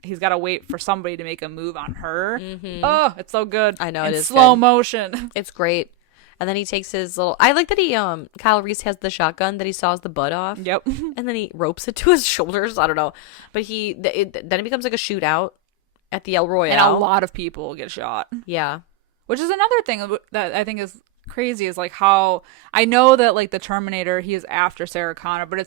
he's got to wait for somebody to make a move on her. Mm-hmm. Oh, it's so good. I know, in it is slow good. motion. It's great. And then he takes his little I like that he Kyle Reese has the shotgun that he saws the butt off. Yep. And then he ropes it to his shoulders. I don't know. But then it becomes like a shootout at the El Royale. And a lot of people get shot. Yeah. Which is another thing that I think is crazy is like how I know that like the Terminator, he is after Sarah Connor, but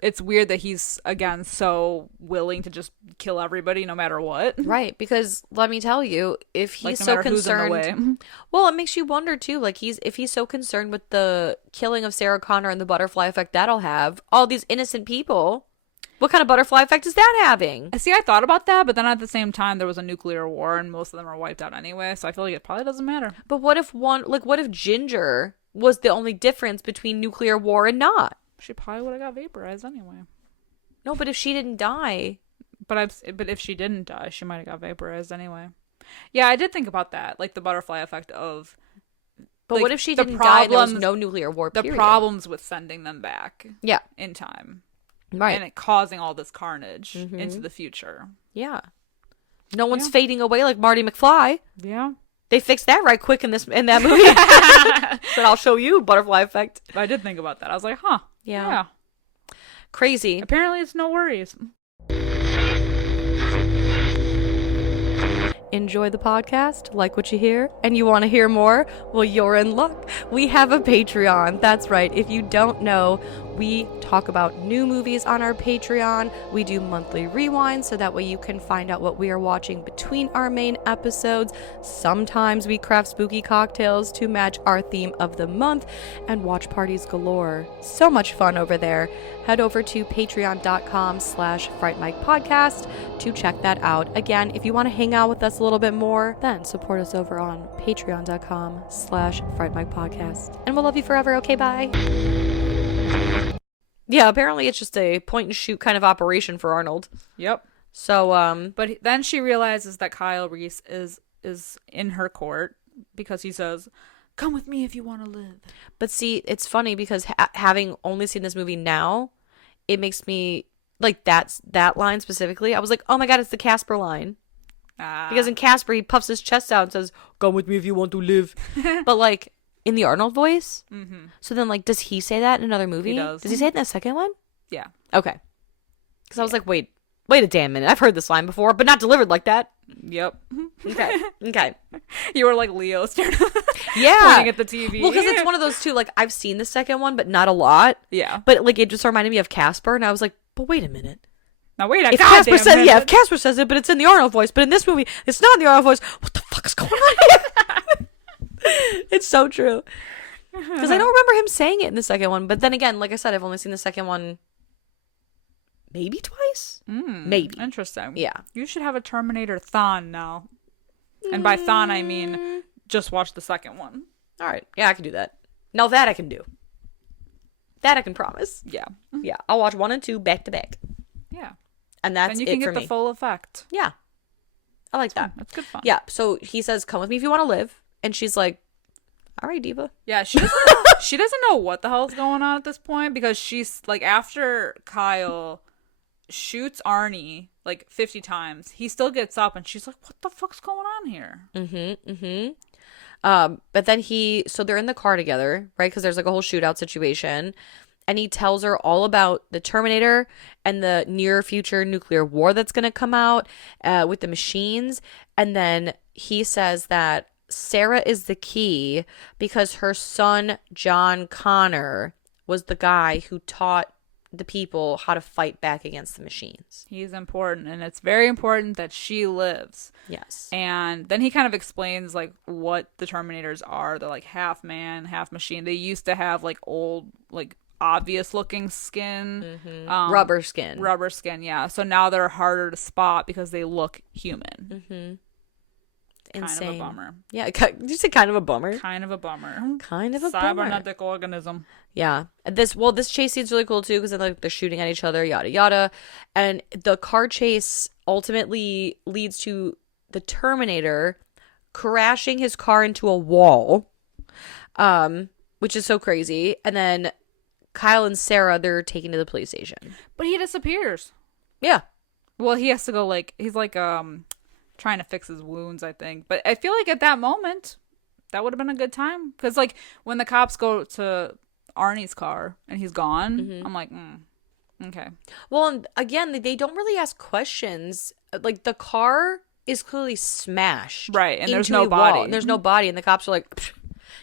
it's weird that he's again so willing to just kill everybody no matter what. Right, because let me tell you, if he's Like, no so matter who's in the concerned, way. well, it makes you wonder too. Like if he's so concerned with the killing of Sarah Connor and the butterfly effect that'll have, all these innocent people, what kind of butterfly effect is that having? See, I thought about that, but then at the same time there was a nuclear war and most of them are wiped out anyway, so I feel like it probably doesn't matter. But what if Ginger was the only difference between nuclear war and not? She probably would have got vaporized anyway. No, but if she didn't die, But if she didn't die, she might have got vaporized anyway. Yeah, I did think about that, like the butterfly effect of. but Like, what if she the didn't die? There was problems- no nuclear war. The Period. problems with sending them back Yeah. in time. Right. And it causing all this carnage Mm-hmm. into the future. Yeah. No one's Yeah. fading away like Marty McFly. Yeah. They fixed that right quick in that movie. Said I'll show you butterfly effect. I did think about that. I was like, huh. Yeah. Crazy. Apparently it's no worries. Enjoy the podcast, like what you hear, and you want to hear more? Well, you're in luck. We have a Patreon. That's right. If you don't know, we talk about new movies on our Patreon. We do monthly rewinds so that way you can find out what we are watching between our main episodes. Sometimes we craft spooky cocktails to match our theme of the month and watch parties galore. So much fun over there. Head over to patreon.com/Fright Mic podcast to check that out. Again, if you want to hang out with us a little bit more, then support us over on patreon.com/Fright Mic podcast. And we'll love you forever. Okay, bye. Yeah, apparently it's just a point and shoot kind of operation for Arnold. Yep. So, But then she realizes that Kyle Reese is in her court because he says, "Come with me if you want to live." but see, it's funny because having only seen this movie now, it makes me like that line specifically. I was like, oh my God, it's the Casper line. Because in Casper, he puffs his chest out and says, "Come with me if you want to live." But like in the Arnold voice. Mm-hmm. So then, like, does he say that in another movie? He does. Does he say it in the second one? Yeah. Okay. Because I was like, wait, Wait a damn minute. I've heard this line before, but not delivered like that. Yep. Okay. You were like Leo staring Yeah. pointing at the TV. Well, because it's one of those two, like, I've seen the second one, but not a lot. Yeah. But, like, it just reminded me of Casper, and I was like, but wait a minute. Now wait a If goddamn Casper says, minute. if Casper says it, but it's in the Arnold voice, but in this movie, it's not in the Arnold voice. What the fuck is going on here? It's so true. Because I don't remember him saying it in the second one. But then again, like I said, I've only seen the second one maybe twice. Maybe. Interesting. Yeah. You should have a Terminator thon now. And by thon, I mean just watch the second one. All right. Yeah, I can do that. Now that I can do. That I can promise. Yeah. Yeah. I'll watch 1 and 2 back to back. Yeah. And that's And you it can for get the me. full effect. Yeah. I like that. That's good fun. Yeah. So he says, come with me if you want to live. And she's like, all right, diva. Yeah, she doesn't know what the hell's going on at this point because she's like after Kyle shoots Arnie like 50 times, he still gets up and she's like, what the fuck's going on here? But then so they're in the car together, right? Because there's like a whole shootout situation. And he tells her all about the Terminator and the near future nuclear war that's going to come out with the machines. And then he says that Sarah is the key because her son, John Connor, was the guy who taught the people how to fight back against the machines. He's important, and it's very important that she lives. Yes. And then he kind of explains like what the Terminators are. They're like half man, half machine. They used to have like old, like obvious looking skin. Rubber skin. Rubber skin, yeah. So now they're harder to spot because they look human. Kind Insane. of a bummer. Yeah. Did you say kind of a bummer? Kind of a bummer. Kind of a bummer. Cybernetic organism. Yeah. This chase scene's really cool too because they're shooting at each other, yada yada, and the car chase ultimately leads to the Terminator crashing his car into a wall, which is so crazy. And then Kyle and Sarah, they're taken to the police station. But he disappears. Yeah. Well, he has to go like he's like trying to fix his wounds, I think. But I feel like at that moment, that would have been a good time because like when the cops go to Arnie's car and he's gone, I'm like, okay. Well, and again, they don't really ask questions. Like the car is clearly smashed, Right, and there's into no a wall, body. and there's no body, and the cops are like,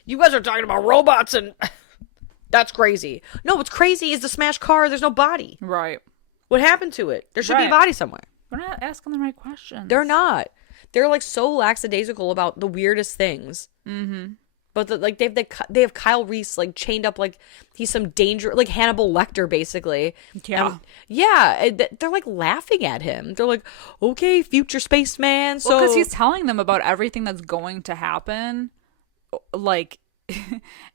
"You guys are talking about robots, and that's crazy." No, what's crazy is the smashed car. There's no body. Right. What happened to it? There should be a Right. body somewhere. We're not asking the right questions. They're not. They're like so lackadaisical about the weirdest things. But they have Kyle Reese like chained up like he's some danger, like Hannibal Lecter basically. Yeah. They're like laughing at him. They're like, okay, future spaceman. So Well, because he's telling them about everything that's going to happen, like,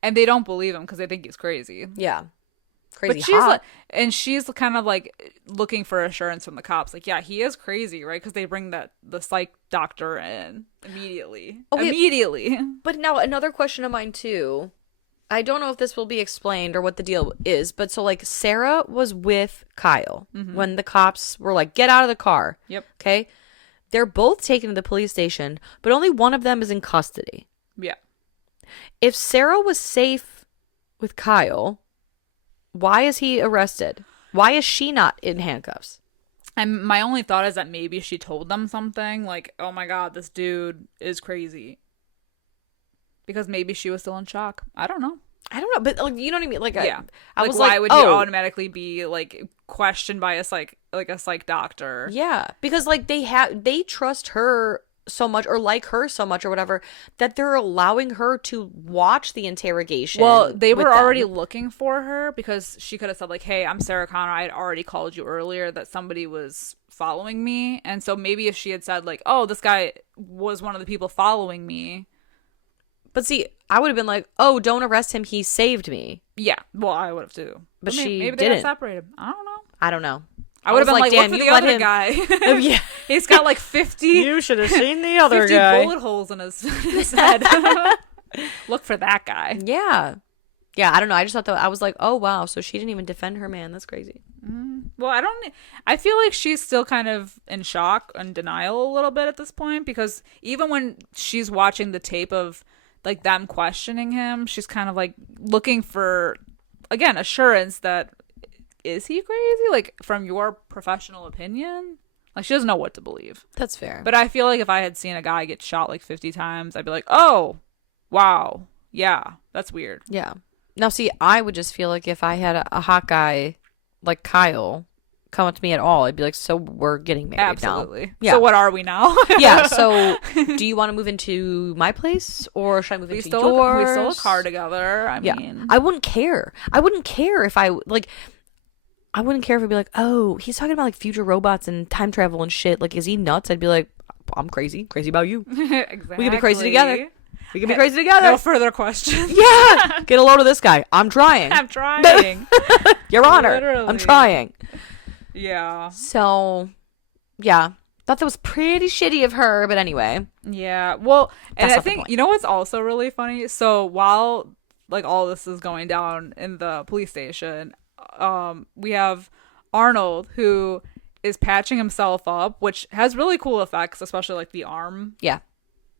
and they don't believe him because they think he's crazy. yeah, crazy. But she's hot. like, and she's kind of like looking for assurance from the cops. Like, yeah, he is crazy, right? Because they bring the psych doctor in immediately. Okay. Immediately. But now another question of mine too. I don't know if this will be explained or what the deal is, but so like Sarah was with Kyle when the cops were like, "Get out of the car." Yep. Okay. They're both taken to the police station, but only one of them is in custody. Yeah. If Sarah was safe with Kyle, why is he arrested? Why is she not in handcuffs? And my only thought is that maybe she told them something like, "Oh my God, this dude is crazy." Because maybe she was still in shock. I don't know. I don't know, but like, you know what I mean? Like, Yeah. I Like, was why like, would you oh, automatically be like questioned by a psych doctor? yeah, because like they trust her so much or like her so much or whatever that they're allowing her to watch the interrogation. Well, they with were them. already looking for her because she could have said like, "Hey, I'm Sarah Connor. I had already called you earlier that somebody was following me." And so maybe if she had said like, "Oh, this guy was one of the people following me." But see, I would have been like, "Oh, don't arrest him. He saved me." Yeah, well, I would have too. But maybe she they didn't. got separated. I don't know. I don't know. I would have been like, "Damn, look for you the let other him." guy. Yeah. He's got like 50. You should have seen the other 50 guy. bullet holes in his head. Look for that guy. Yeah. Yeah, I don't know. I just thought that I was like, "Oh wow, so she didn't even defend her man. That's crazy." Well, I feel like she's still kind of in shock and denial a little bit at this point because even when she's watching the tape of like them questioning him, she's kind of like looking for, again, assurance that is he crazy? Like, from your professional opinion? Like, she doesn't know what to believe. That's fair. But I feel like if I had seen a guy get shot like 50 times, I'd be like, oh, wow. Yeah, that's weird. Yeah. Now, see, I would just feel like if I had a hot guy like Kyle come up to me at all, I'd be like, so we're getting married Absolutely. now. Yeah. So what are we now? Yeah. So do you want to move into my place or should I move into yours? We stole a car together. I mean. I wouldn't care. I wouldn't care if I wouldn't care if I'd be like, oh, he's talking about like future robots and time travel and shit. Like, is he nuts? I'd be like, I'm crazy. Crazy about you. Exactly. We can be crazy together. We can be crazy together. No further questions. Yeah. Get a load of this guy. I'm trying. I'm trying. Your Honor. Literally. I'm trying. Yeah. So, yeah. Thought that was pretty shitty of her, but anyway. Yeah. Well, and That's I not the think, point. you know what's also really funny? So while like all this is going down in the police station, we have Arnold who is patching himself up, which has really cool effects, especially like the arm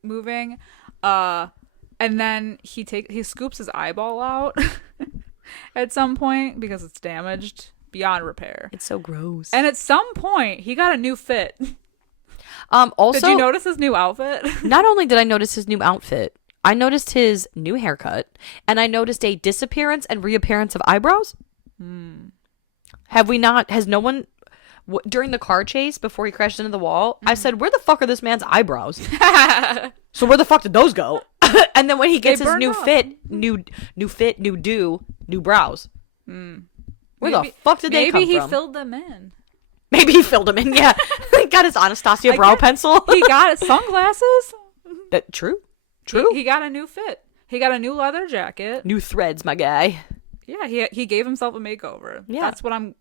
moving. And then he scoops his eyeball out at some point because it's damaged beyond repair. It's so gross. And at some point he got a new fit. Also, did you notice his new outfit? Not only did I notice his new outfit, I noticed his new haircut, and I noticed a disappearance and reappearance of eyebrows. Have we not? Has no one during the car chase before he crashed into the wall? I said, "Where the fuck are this man's eyebrows?" So where the fuck did those go? And then when he gets his new fit, new do, new brows. Where the fuck did they come from? Maybe he filled them in. Maybe he filled them in. Yeah, he got his Anastasia brow pencil. He got sunglasses. That true. He got a new fit. He got a new leather jacket. New threads, my guy. Yeah, he gave himself a makeover. Yeah, that's what I'm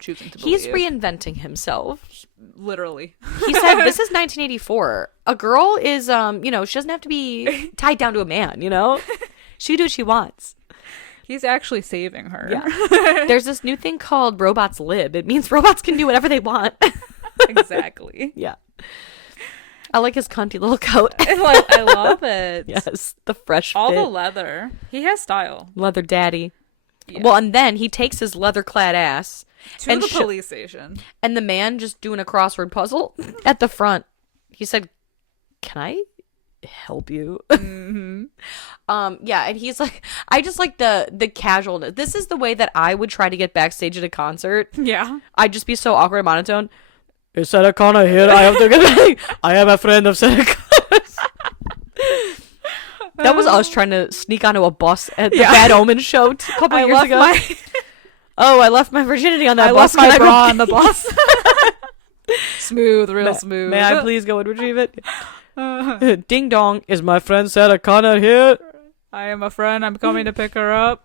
choosing to believe. He's reinventing himself. Literally. He said, "This is 1984. A girl is, she doesn't have to be tied down to a man. She can do what she wants." He's actually saving her. Yeah. There's this new thing called robots lib. It means robots can do whatever they want. Exactly. Yeah. I like his cunty little coat. I love it. Yes, the fresh all fit. the leather. He has style. Leather daddy. Yeah. Well, and then he takes his leather-clad ass to the police station. And the man just doing a crossword puzzle at the front. He said, "Can I help you?" Mm-hmm. Yeah, and he's like, I just like the casualness. This is the way that I would try to get backstage at a concert. Yeah. I'd just be so awkward and monotone. "Is Sarah Connor here? I have to get I am a friend of Sarah Connor." That was us trying to sneak onto a bus at the Bad Omen show a couple years ago. I left my virginity on that bus. I left my bra on the bus. Smooth, real smooth. May I please go and retrieve it? Ding dong, is my friend Sarah Connor here? I am a friend. I'm coming to pick her up.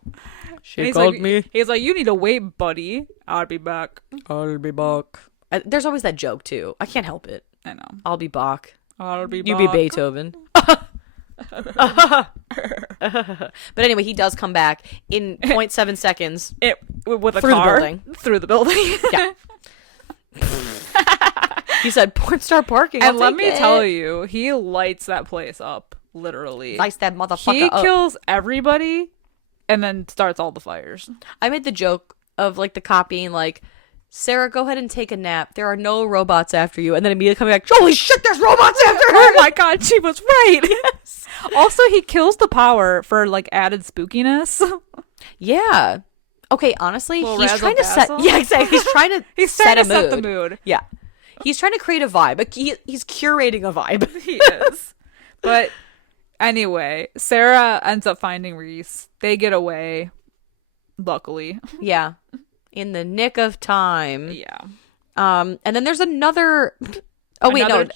She called me. He's like, "You need to wait, buddy. I'll be back." I'll be back. There's always that joke too. I can't help it. I know. I'll be back. I'll be back. You be Beethoven. But anyway, he does come back in 0.7 seconds. With a through car. The building. Through the building. Yeah. He said, "Porn star parking." And let me tell you, he lights that place up. Literally. Lights that motherfucker he up. kills everybody and then starts all the fires. I made the joke of like the cop being like, "Sarah, go ahead and take a nap. There are no robots after you." And then immediately coming back, "Holy shit, there's robots after her!" Oh my god, she was right. Yes. Also, he kills the power for like added spookiness. Yeah. Okay, honestly, he's trying to set. razzle-dazzle? Yeah, exactly. He's trying to set the mood. Yeah. He's trying to create a vibe. Like, he's curating a vibe. He is. But anyway, Sarah ends up finding Reese. They get away. Luckily. Yeah. In the nick of time. Yeah. And then there's another. Oh wait, no.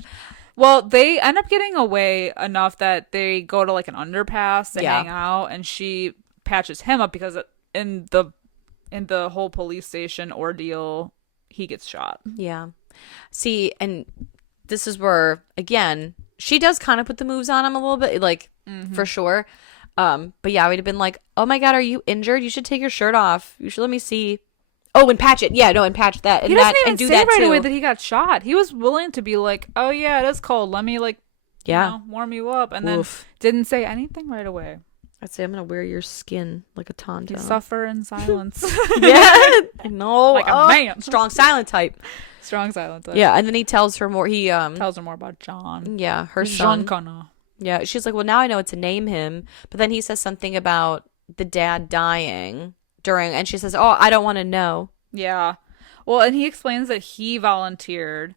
Well, they end up getting away enough that they go to like an underpass to hang out, and she patches him up because in the whole police station ordeal, he gets shot. Yeah. See, and this is where again she does kind of put the moves on him a little bit, like for sure. But yeah, I would have been like, "Oh my god, are you injured? You should take your shirt off. You should let me see." Oh, and patch it. Yeah, no, and patch that. And he doesn't that, even and do say that right too. away that he got shot. He was willing to be like, "Oh yeah, it is cold. Let me warm you up," and then didn't say anything right away. I'd say I'm gonna wear your skin like a tauntaun. You suffer in silence. Yeah, I know. Like a man. Strong silent type. Strong silence. Yeah, and then he tells her more. He tells her more about John. Yeah, her son. Jean Connor. Yeah, she's like, well, now I know what to name him. But then he says something about the dad dying during, and she says, oh, I don't want to know. Yeah. Well, and he explains that he volunteered.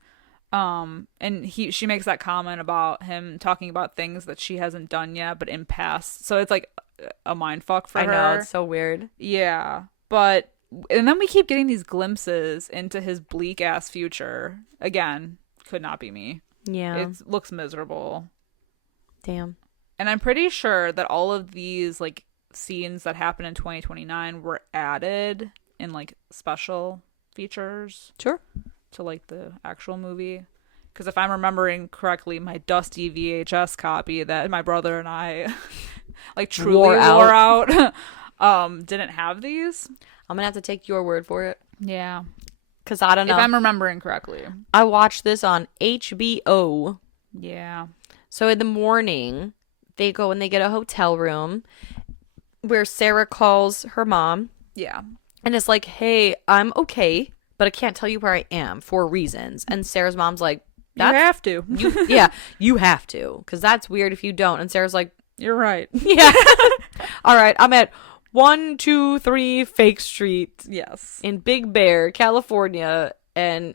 And she makes that comment about him talking about things that she hasn't done yet, but in past. So it's like a mind fuck for her. I know, it's so weird. Yeah. But, and then we keep getting these glimpses into his bleak ass future. Again, could not be me. Yeah. It looks miserable. Damn. And I'm pretty sure that all of these like scenes that happen in 2029 were added in like special features. Sure. To like the actual movie, because if I'm remembering correctly, my dusty VHS copy that my brother and I like truly wore out didn't have these. I'm gonna have to take your word for it. Yeah, because I don't know if I'm remembering correctly. I watched this on HBO. Yeah. So in the morning, they go and they get a hotel room where Sarah calls her mom. Yeah. And it's like, hey, I'm okay, but I can't tell you where I am for reasons. And Sarah's mom's like, you have to. You have to. Because that's weird if you don't. And Sarah's like, you're right. Yeah. All right. I'm at 123 Fake Street. Yes. In Big Bear, California. And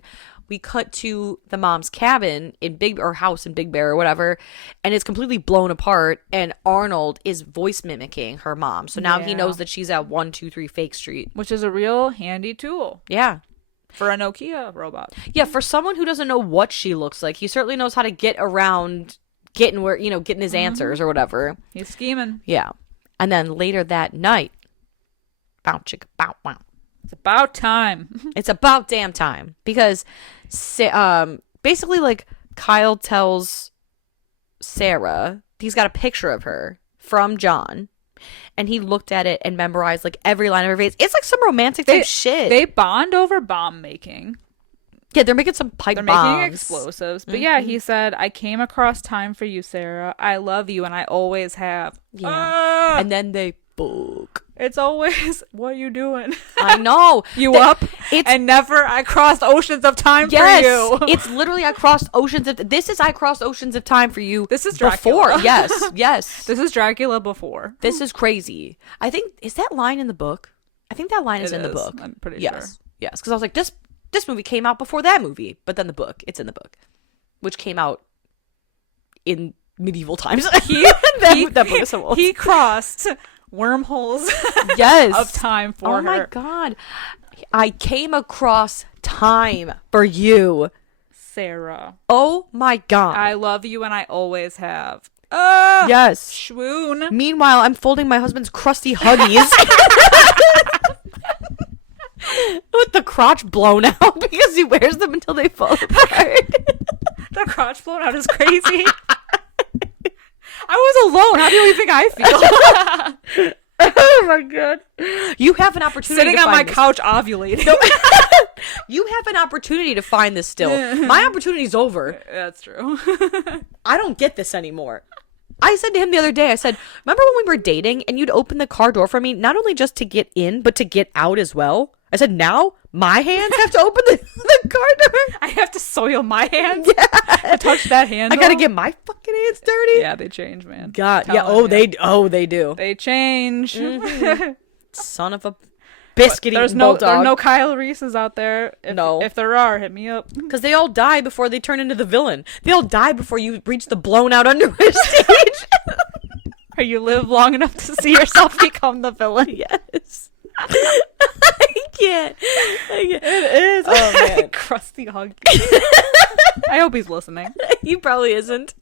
we cut to the mom's cabin or house in Big Bear or whatever. And it's completely blown apart. And Arnold is voice mimicking her mom. So now he knows that she's at 123 Fake Street. Which is a real handy tool. Yeah. For a Nokia robot. Yeah, for someone who doesn't know what she looks like, he certainly knows how to get around getting his answers or whatever. He's scheming. Yeah. And then later that night, bow chicka bow wow. It's about time. It's about damn time. Because basically like Kyle tells Sarah, he's got a picture of her from John. And he looked at it and memorized like every line of her face. It's like some romantic type shit. They bond over bomb making. Yeah, they're making some pipe bombs. They're making explosives. But yeah, he said, I came across time for you, Sarah. I love you and I always have. Yeah. And then they fuck. It's always, what are you doing? I know. And never I crossed oceans of time for you. It's literally I crossed oceans of I crossed oceans of time for you. This is Dracula. Before. Yes. This is Dracula before. This is crazy. I think, is that line in the book? I think that line is in the book. I'm pretty sure. Yes. Because I was like, this movie came out before that movie. But then it's in the book. Which came out in medieval times. That book is so old. He crossed wormholes of time for her. Oh my god. I came across time for you, Sarah. Oh my god. I love you and I always have. Yes. Swoon. Meanwhile, I'm folding my husband's crusty Huggies. With the crotch blown out because he wears them until they fall apart. The crotch blown out is crazy. I was alone. How do you think I feel? Oh my god. You have an opportunity sitting to on my this. couch ovulating. You have an opportunity to find this still. My opportunity's over. That's true. I don't get this anymore. I said to him the other day, I said, remember when we were dating and you'd open the car door for me, not only just to get in, but to get out as well? I said, now my hands have to open the car door? I have to soil my hands? Yeah. To touch that handle? I gotta get my fucking hands dirty? Yeah, they change, man. God. Yeah, they do. They change. Mm-hmm. Son of a biscuit eating bulldog. There are no Kyle Reese's out there. If there are, hit me up. Because they all die before they turn into the villain. They all die before you reach the blown out underwear stage. Or you live long enough to see yourself become the villain. Yes. I can't. It is. Oh, man. Crusty hug. I hope he's listening. He probably isn't.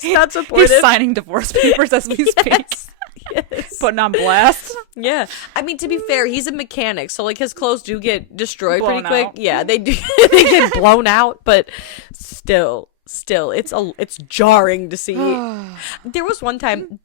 He's not supportive. He's signing divorce papers as we speak. Yes. Putting on blast. Yeah. I mean, to be fair, he's a mechanic, so like his clothes do get destroyed blown pretty quick. Out. Yeah, they do. They get blown out, but still, it's jarring to see. There was one time,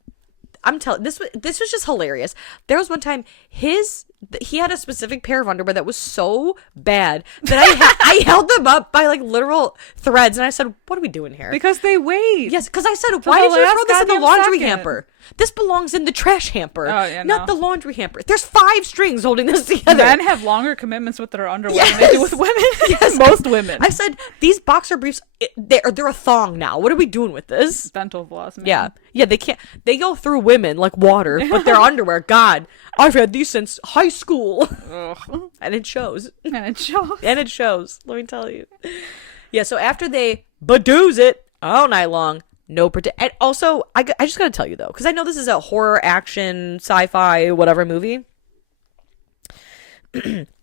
I'm telling this was just hilarious. There was one time his he had a specific pair of underwear that was so bad that I held them up by like literal threads, and I said, "What are we doing here?" Because they weighed. Yes, because I said, "Why did you throw this in the goddamn laundry second." hamper? This belongs in the trash hamper, Oh, yeah, not no. the laundry hamper. There's 5 strings holding this together." Men have longer commitments with their underwear than they do with women. Yes. Most women. I said, "These boxer briefs, they're a thong now. What are we doing with this?" Dental floss, man. Yeah, they can't. They go through women like water, but their underwear, God, I've had these since high school, Ugh. and it shows. And it shows. And it shows. Let me tell you. Yeah. So after they badooze it all night long, no protect. And also, I just gotta tell you though, because I know this is a horror, action, sci-fi, whatever movie.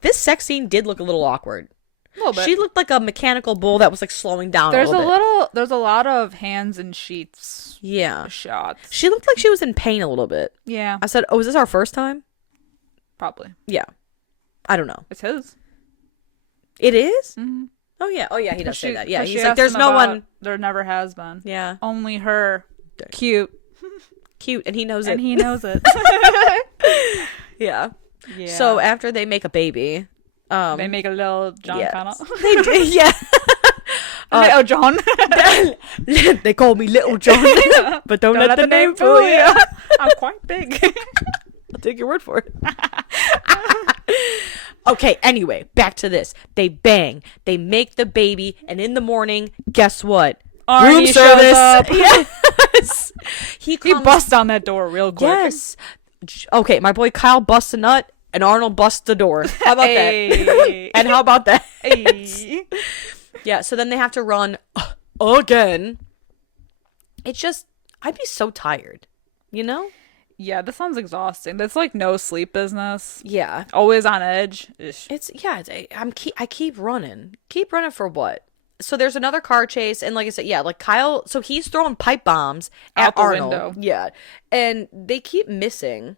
This sex scene did look a little awkward. A little bit. She looked like a mechanical bull that was like slowing down. There's a little bit. There's a lot of hands and sheets Yeah. shots. She looked like she was in pain a little bit. Yeah, I said, "Oh, is this our first time?" probably. Yeah. I don't know. It's his. It is? Mm-hmm. Oh yeah. Oh yeah. He does say that. Yeah. 'Cause He's she like, asked "There's him no about- one." There never has been. Yeah. Only her. Cute. Cute, and he knows it. And he knows it. Yeah. Yeah. So after they make a baby, they make a little John yes. Connor. They do. Yeah. Little John. They call me Little John, but don't let the name fool you. I'm quite big. I'll take your word for it. Okay, anyway, back to this. They bang. They make the baby, and in the morning, guess what? Arnie Room shows service. up. Yes. He He comes. busts down that door real quick. Yes. Okay, my boy Kyle busts a nut, and Arnold busts the door. How about that? Hey. And how about that? Hey. Yeah, so then they have to run again. It's just, I'd be so tired, you know? Yeah, this sounds exhausting. That's like no sleep business. Yeah. Always on edge. Ish. I keep running. Keep running for what? So there's another car chase, and like I said, yeah, like Kyle, so he's throwing pipe bombs at Out the Arnold. window. Yeah. And they keep missing.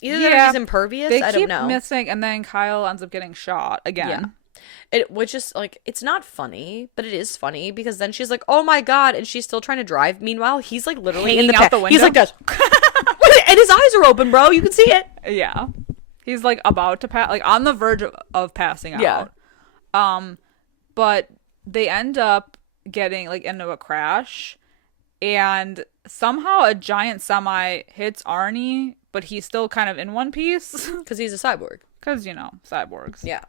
Either Yeah. they're just impervious, They I keep don't know. missing, and then Kyle ends up getting shot again. Yeah. Which is like, it's not funny, but it is funny because then she's like, "Oh my God," and she's still trying to drive. Meanwhile, he's like literally in Hanging out the He's like window. this, and his eyes are open, bro. You can see it. Yeah. He's like about to pass, like on the verge of passing out. Yeah. But they end up getting like into a crash, and somehow a giant semi hits Arnie, but he's still kind of in one piece Because he's a cyborg. because cyborgs. Yeah.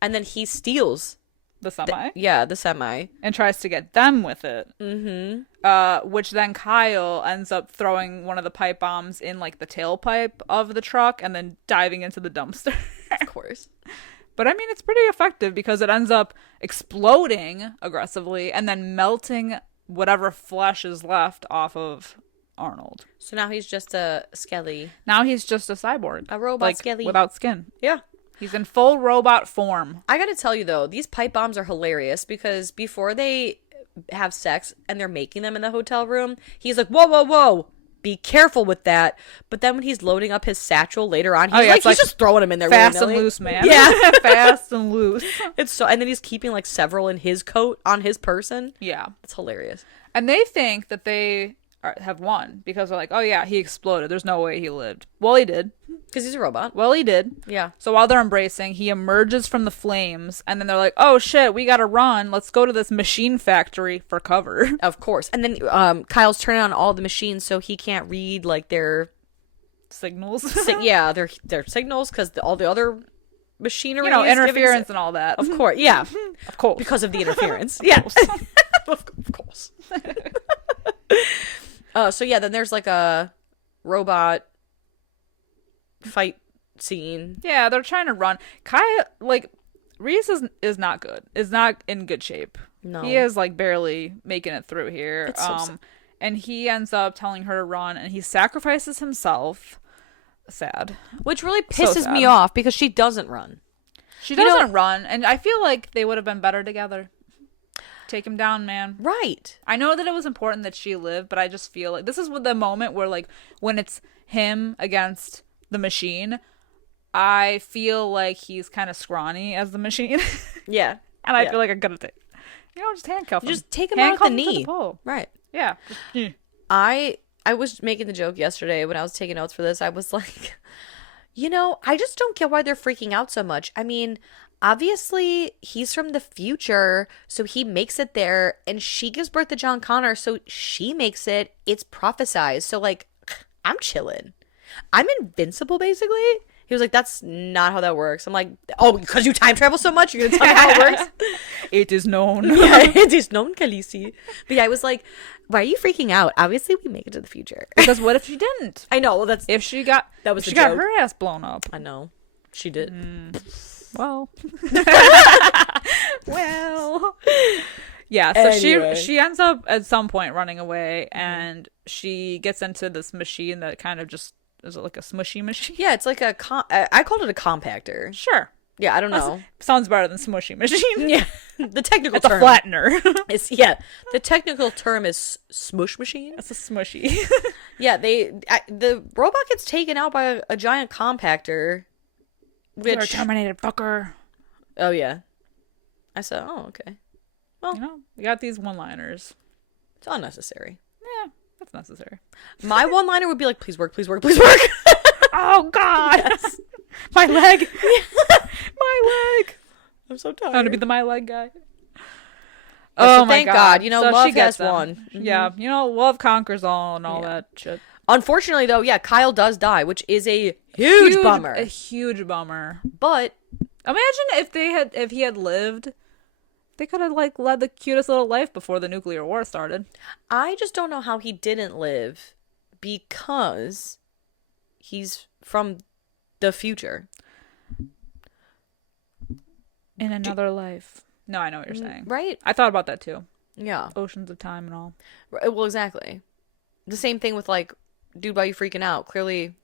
And then he steals The semi the semi. and tries to get them with it. Mm-hmm. Which then Kyle ends up throwing one of the pipe bombs in like the tailpipe of the truck and then diving into the dumpster. Of course. But I mean, it's pretty effective because it ends up exploding aggressively and then melting whatever flesh is left off of Arnold. So now he's just a skelly. Now he's just a cyborg. A robot like, skelly. without skin. Yeah. He's in full robot form. I gotta tell you though, these pipe bombs are hilarious because before they have sex and they're making them in the hotel room, he's like, "Whoa, whoa, whoa. Be careful with that." But then when he's loading up his satchel later on, he's he's just throwing them in there Fast willy-nilly. and loose, man. Yeah. Fast and loose. It's so, and then he's keeping like several in his coat on his person. Yeah. It's hilarious. And they think that they have won because they're like, "Oh yeah, he exploded. There's no way he lived." Well, he did. Because he's a robot. Well, he did. Yeah. So while they're embracing, he emerges from the flames, and then they're like, "Oh shit, we gotta run. Let's go to this machine factory for cover." Of course. And then Kyle's turning on all the machines so he can't read like their Signals. their signals because all the other machinery, interference and all that. Of course, yeah, Of course. because of the interference. Yeah, of course. So yeah, then there's like a robot fight scene. Yeah, they're trying to run. Reese is not good. Is not in good shape. No. He is like barely making it through here. It's so sad. And he ends up telling her to run, and he sacrifices himself. Sad. Which really So pisses me sad. off because she doesn't run. She You know- doesn't run, and I feel like they would have been better together. Take him down, man. Right. I know that it was important that she lived, but I just feel like this is the moment where, like, when it's him against the machine, I feel like he's kind of scrawny as the machine. Yeah. And I Yeah. feel like I gotta just handcuff him. Just take him out at Handcuff the him to knee. pole. Right. Yeah. I was making the joke yesterday when I was taking notes for this. I was like, I just don't get why they're freaking out so much. I mean, obviously, he's from the future, so he makes it there, and she gives birth to John Connor, so she makes it. It's prophesized. So, like, I'm chilling. I'm invincible, basically. He was like, that's not how that works. I'm like, oh, because you time travel so much, you're going to tell me how it works? It is known. Yeah, it is known, Khaleesi. But yeah, I was like, why are you freaking out? Obviously, we make it to the future. Because what if she didn't? I know. Well, that's If she got that was if she the got joke. her ass blown up. I know. She did. Well. Well. Yeah, so Anyway. she ends up at some point running away, and she gets into this machine that kind of just is it like a smushy machine? Yeah, it's like I called it a compactor. Sure. Yeah, I don't know. Sounds better than smushy machine. Yeah. The technical It's a term flattener. is the technical term is smush machine. It's a smushy. Yeah, the robot gets taken out by a giant compactor. You're a Which terminated fucker. oh yeah, I said okay, We got these one-liners. it's unnecessary. Yeah, that's necessary. My one liner would be like, please work, please work, please work. Oh God, Yes. my leg, my leg. I'm so I tired. want to be the my leg guy. So Oh my thank God! God, So love she gets has them. won. Yeah, love conquers all and all Yeah. that shit. Unfortunately, though, yeah, Kyle does die, which is a huge bummer. A huge bummer. But Imagine if he had lived, they could have like led the cutest little life before the nuclear war started. I just don't know how he didn't live because he's from the future. In another life. No, I know what you're saying. Right? I thought about that too. Yeah. Oceans of time and all. Well, exactly. The same thing with like, dude, why are you freaking out? Clearly,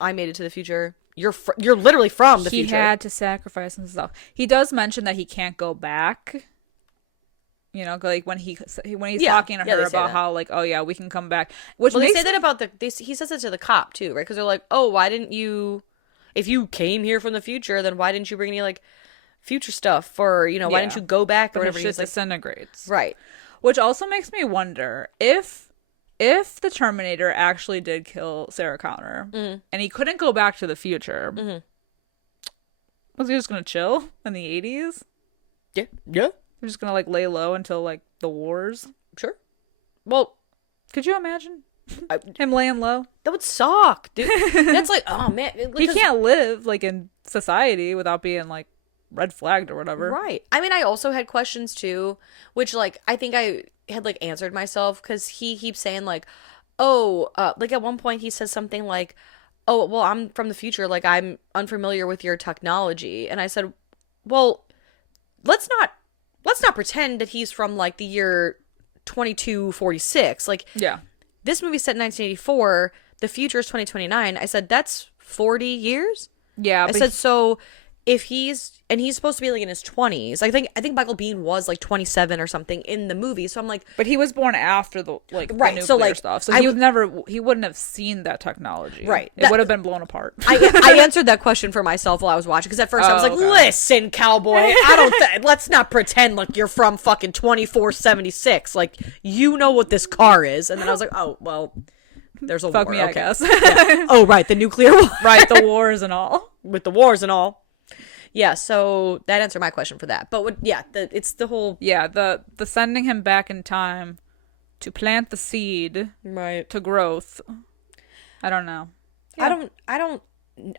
I made it to the future. You're literally from the He future. had to sacrifice himself. He does mention that he can't go back. Like when he's talking to Yeah, her they say about that. how like, oh yeah, we can come back. Which Well, they makes say that about he says it to the cop too, right? Because they're like, oh, why didn't you? If you came here from the future, then why didn't you bring any like future stuff? Or why didn't you go back or but whatever? his shit He's like, disintegrates. right. Which also makes me wonder if the Terminator actually did kill Sarah Connor and he couldn't go back to the future, was he just gonna chill in the 80s? Yeah. They're just gonna like lay low until like the wars. Sure. Well, Could you imagine him laying low? that would suck, dude. That's like, oh man, like, He can't live like in society without being like red flagged or whatever. Right. I mean, I also had questions too, which like I think I had like answered myself because he keeps saying like, oh, like at one point he says something like, oh, well, I'm from the future, like I'm unfamiliar with your technology, and I said, well, let's not pretend that he's from like the year 2246. Like, Yeah. this movie's set in 1984. The future is 2029. I said that's 40 years. Yeah. I said, so if he's supposed to be like in his 20s. I think Michael Biehn was like 27 or something in the movie. So I'm like, but he was born after the Right, the nuclear so, like, stuff. So I he wouldn't have seen that technology. Right. It would have been blown apart. I answered that question for myself while I was watching because at first I was like, okay. listen, cowboy, I don't let's not pretend like you're from fucking 2476. Like, you know what this car is. And then I was like, oh, well, there's a Fuck war. me, I Okay. guess. Yeah. Oh, right, the nuclear war. Right, the wars and all. With the wars and all. Yeah, so that answered my question for that. But it's the whole Yeah, the sending him back in time to plant the seed right. to growth. I don't know. Yeah.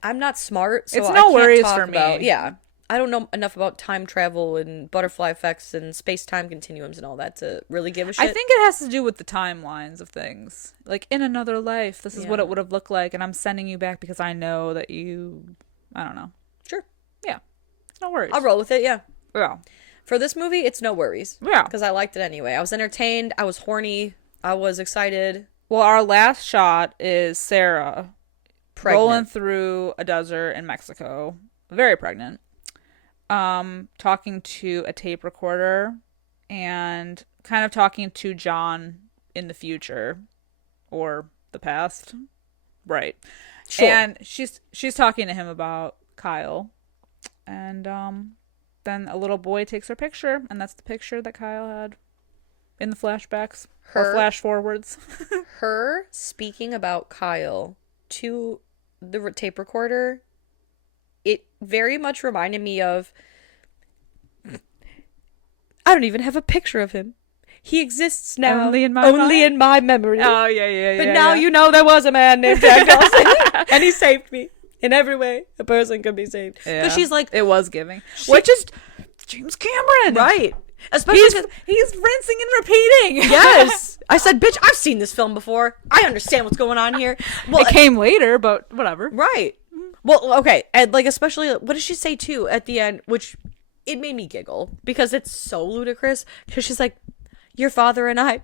I'm not smart, so It's I no can't worries talk for me. about, yeah. I don't know enough about time travel and butterfly effects and space-time continuums and all that to really give a shit. I think it has to do with the timelines of things. Like, in another life, this is what Yeah. it would have looked like, and I'm sending you back because I know that you... I don't know. Sure. Yeah. It's no worries. I'll roll with it, yeah. Yeah. For this movie, it's no worries. Yeah. Because I liked it anyway. I was entertained. I was horny. I was excited. Well, our last shot is Sarah Pregnant. rolling through a desert in Mexico, very pregnant, talking to a tape recorder and kind of talking to John in the future or the past. Right. Sure. And she's talking to him about Kyle. And then a little boy takes her picture, and that's the picture that Kyle had in the flashbacks or flash forwards. Her speaking about Kyle to the tape recorder it very much reminded me of, I don't even have a picture of him. He exists now. Only in my memory. Oh, yeah. But now you know there was a man named Jack Nicholson. And he saved me. In every way a person could be saved. Yeah. Because she's like... It was giving. Which is James Cameron. Right. Especially he's rinsing and repeating. Yes. I said, bitch, I've seen this film before. I understand what's going on here. Well, it came later, but whatever. Right. Well, okay. And, like, especially... What does she say, too, at the end? Which... It made me giggle. Because it's so ludicrous. Because she's like... Your father and I,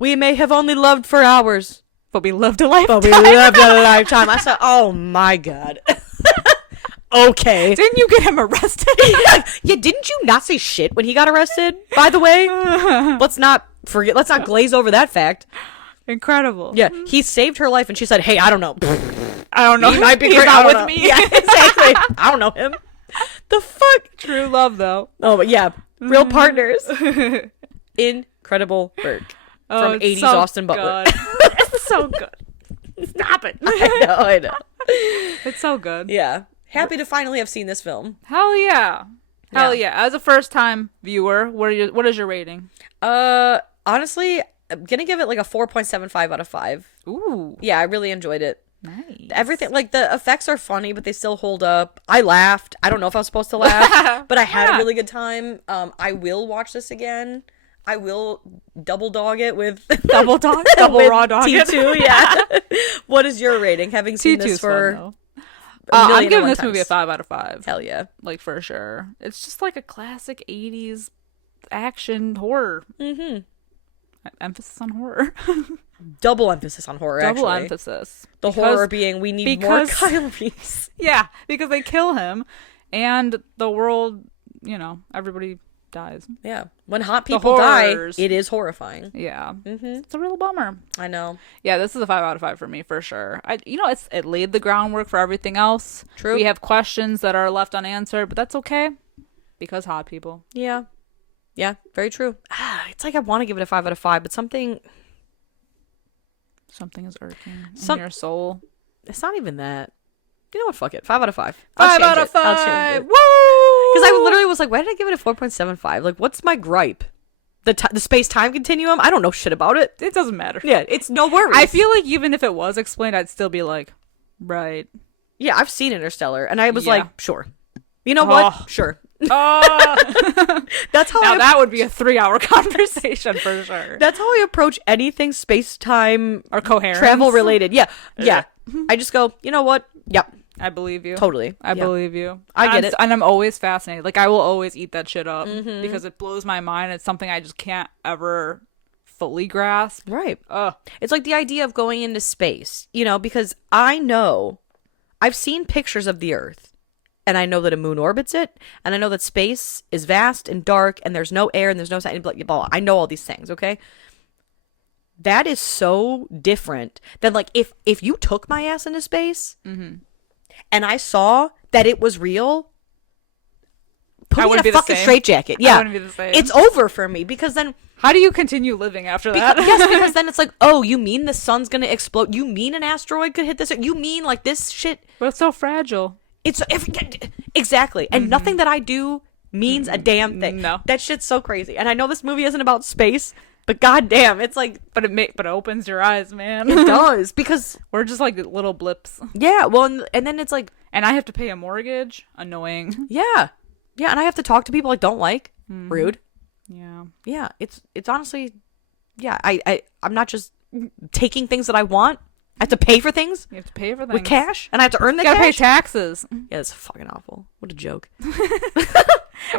we may have only loved for hours, but we lived a lifetime. I said, oh my God. Okay. Didn't you get him arrested? Yeah, didn't you not say shit when he got arrested? By the way, let's not glaze over that fact. Incredible. Yeah, he saved her life and she said, hey, I don't know. I don't know. He might be He's great. not with me. Yeah, exactly. I don't know him. The fuck? True love, though. Oh, but yeah, real partners. Incredible work from 80s so Austin Butler. It's so good. Stop it. I know. It's so good. Yeah. Happy to finally have seen this film. Hell yeah. As a first time viewer, what is your rating? Honestly, I'm gonna give it like a 4.75 out of 5. Ooh. Yeah, I really enjoyed it. Nice. Everything, like, the effects are funny, but they still hold up. I laughed. I don't know if I was supposed to laugh, but I had a really good time. I will watch this again. I will double dog it with double raw dog T2. Yeah. What is your rating? Having seen T2's this for fun, I'm giving this times. movie a 5 out of 5. Hell yeah, like for sure. It's just like a classic 80s action horror. Mm-hmm. Emphasis on horror. Double emphasis on horror. Double actually. emphasis. The horror being we need more Kyle Reese. Yeah, because they kill him, and the world, everybody dies. Yeah. When hot people die, it is horrifying. Yeah. Mm-hmm. It's a real bummer. I know. Yeah, this is a 5 out of 5 for me, for sure. It laid the groundwork for everything else. True. We have questions that are left unanswered, but that's okay. Because hot people. Yeah. Yeah, very true. It's like I want to give it a 5 out of 5, but something is irking in your soul. It's not even that. You know what? Fuck it. 5 out of 5. 5 out of 5. I'll change it. Woo! Because I literally was like, why did I give it a 4.75? Like, what's my gripe? The space-time continuum? I don't know shit about it. It doesn't matter. Yeah, it's no worries. I feel like even if it was explained, I'd still be like, right. Yeah, I've seen Interstellar, and I was like, sure. You know what? Sure. Oh. That's how that would be a 3-hour conversation for sure. That's how I approach anything space-time or coherence. Travel related. Yeah. I just go, you know what? Yep. I believe you. Totally. I believe you. I get it. And I'm always fascinated. Like, I will always eat that shit up because it blows my mind. It's something I just can't ever fully grasp. Right. Ugh. It's like the idea of going into space, because I've seen pictures of the Earth, and I know that a moon orbits it, and I know that space is vast and dark, and there's no air, and there's no blah, blah, blah. I know all these things, okay? That is so different than, like, if you took my ass into space, and I saw that it was real, put me in a fucking straitjacket. Yeah. I wouldn't be the same. It's over for me, because then... How do you continue living after that? Because then it's like, oh, you mean the sun's gonna explode? You mean an asteroid could hit this? You mean, like, this shit... But it's so fragile. It's... Exactly. And nothing that I do means a damn thing. No. That shit's so crazy. And I know this movie isn't about space, but goddamn, it's like... But it opens your eyes, man. It does, because... We're just like little blips. Yeah, well, and then it's like... And I have to pay a mortgage. Annoying. Yeah. Yeah, and I have to talk to people I don't like. Rude. Yeah. Yeah, it's honestly... Yeah, I'm not just taking things that I want. I have to pay for things. You have to pay for things. With cash, and I have to earn the cash. You gotta cash. pay taxes. Yeah, it's fucking awful. What a joke.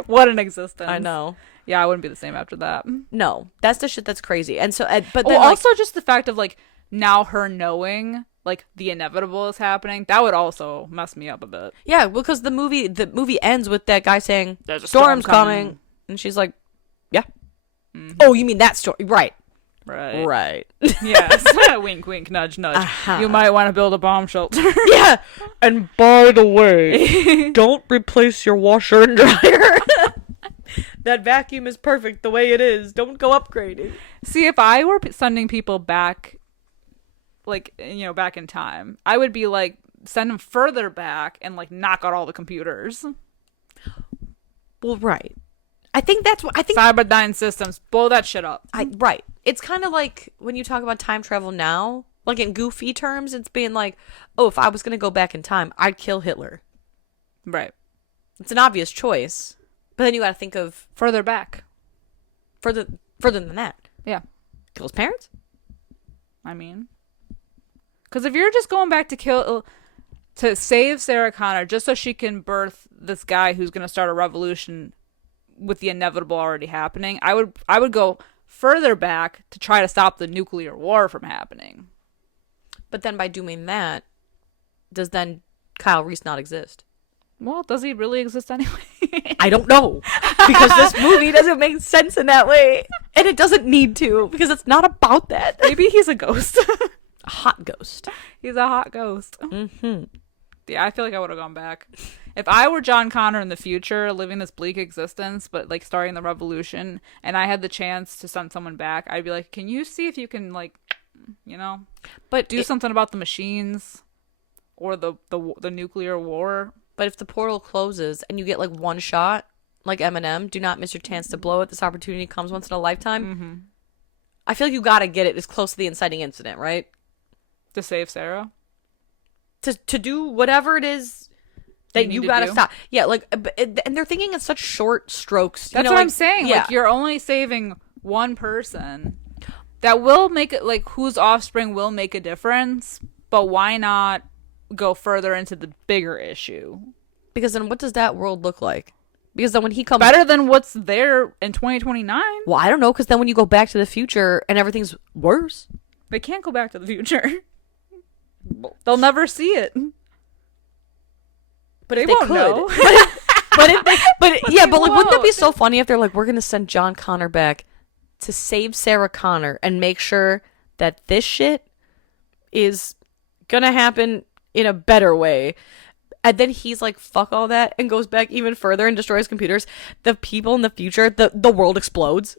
What an existence. I know. Yeah, I wouldn't be the same after that. No, that's the shit that's crazy. And so, but then, also just the fact of, like, now her knowing, like, the inevitable is happening, that would also mess me up a bit. Yeah, because the movie ends with that guy saying, "There's a storm's coming," and she's like, "Yeah." Oh, you mean that story? Right. Yes. Wink, wink, nudge, nudge. Uh-huh. You might want to build a bomb shelter. Yeah. And by the way, don't replace your washer and dryer. That vacuum is perfect the way it is. Don't go upgrading. See, if I were sending people back, like, back in time, I would be like, send him further back and like knock out all the computers. Well, right. I think that's what I think. Cyberdyne systems, blow that shit up. Right. It's kind of like when you talk about time travel now, like in goofy terms, it's being like, oh, if I was going to go back in time, I'd kill Hitler. Right. It's an obvious choice. But then you got to think of Further back. further than that. Yeah. Kill his parents? I mean, because if you're just going back to save Sarah Connor just so she can birth this guy who's going to start a revolution with the inevitable already happening, I would go further back to try to stop the nuclear war from happening. But then by doing that, does then Kyle Reese not exist? Well, does he really exist anyway? I don't know. Because this movie doesn't make sense in that way. And it doesn't need to, because it's not about that. Maybe he's a ghost. A hot ghost. He's a hot ghost. Mm-hmm. Yeah, I feel like I would have gone back. If I were John Connor in the future, living this bleak existence, but like starting the revolution, and I had the chance to send someone back, I'd be like, can you see if you can, like, but do something about the machines or the nuclear war? But if the portal closes and you get like one shot, like Eminem, do not miss your chance to blow it. This opportunity comes once in a lifetime. Mm-hmm. I feel like you got to get it as close to the inciting incident, right? To save Sarah? To do whatever it is that you got to stop. Yeah, like, and they're thinking in such short strokes. That's what I'm saying. Yeah. Like, you're only saving one person. That will make it, like, whose offspring will make a difference, but why not go further into the bigger issue? Because then what does that world look like? Because then when he comes... Better than what's there in 2029? Well, I don't know, because then when you go back to the future and everything's worse... They can't go back to the future. They'll never see it. But if they could... Know. but wouldn't that be so funny if they're like, we're going to send John Connor back to save Sarah Connor and make sure that this shit is going to happen in a better way. And then he's like, fuck all that, and goes back even further and destroys computers. The people in the future, the world explodes.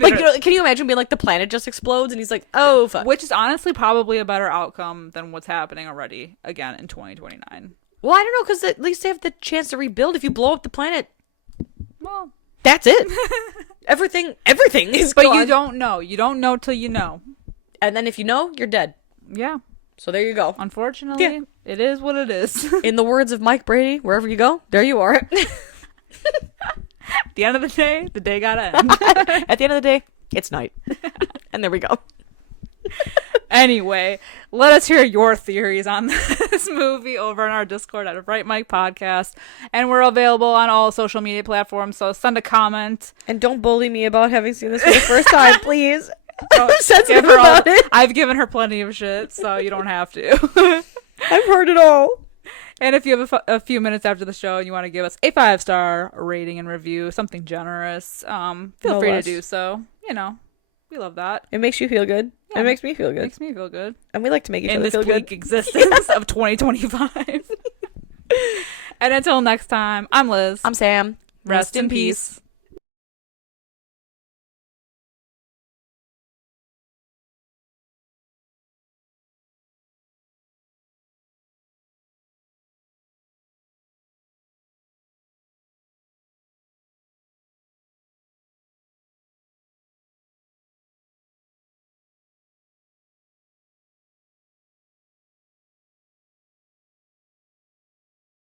Like, can you imagine being like, the planet just explodes, and he's like, oh, fuck. Which is honestly probably a better outcome than what's happening already, again, in 2029. Well, I don't know, because at least they have the chance to rebuild. If you blow up the planet, well, that's it. Everything is But gone. you don't know. You don't know till you know. And then if you know, you're dead. Yeah. So there you go. Unfortunately, It is what it is. In the words of Mike Brady, wherever you go, there you are. At the end of the day, the day gotta end. At the end of the day, it's night. And there we go. Anyway, let us hear your theories on this movie over in our Discord at a Fright Mic podcast. And we're available on all social media platforms, so send a comment. And don't bully me about having seen this for the first time, please. I'm sensitive about it. I've given her plenty of shit, so you don't have to. I've heard it all. And if you have a few minutes after the show and you want to give us a 5-star rating and review, something generous, feel free to do so. We love that. It makes you feel good. Yeah, it makes me feel good. It makes me feel good. And we like to make each other feel good. In this bleak existence of 2025. And until next time, I'm Liz. I'm Sam. Rest in peace.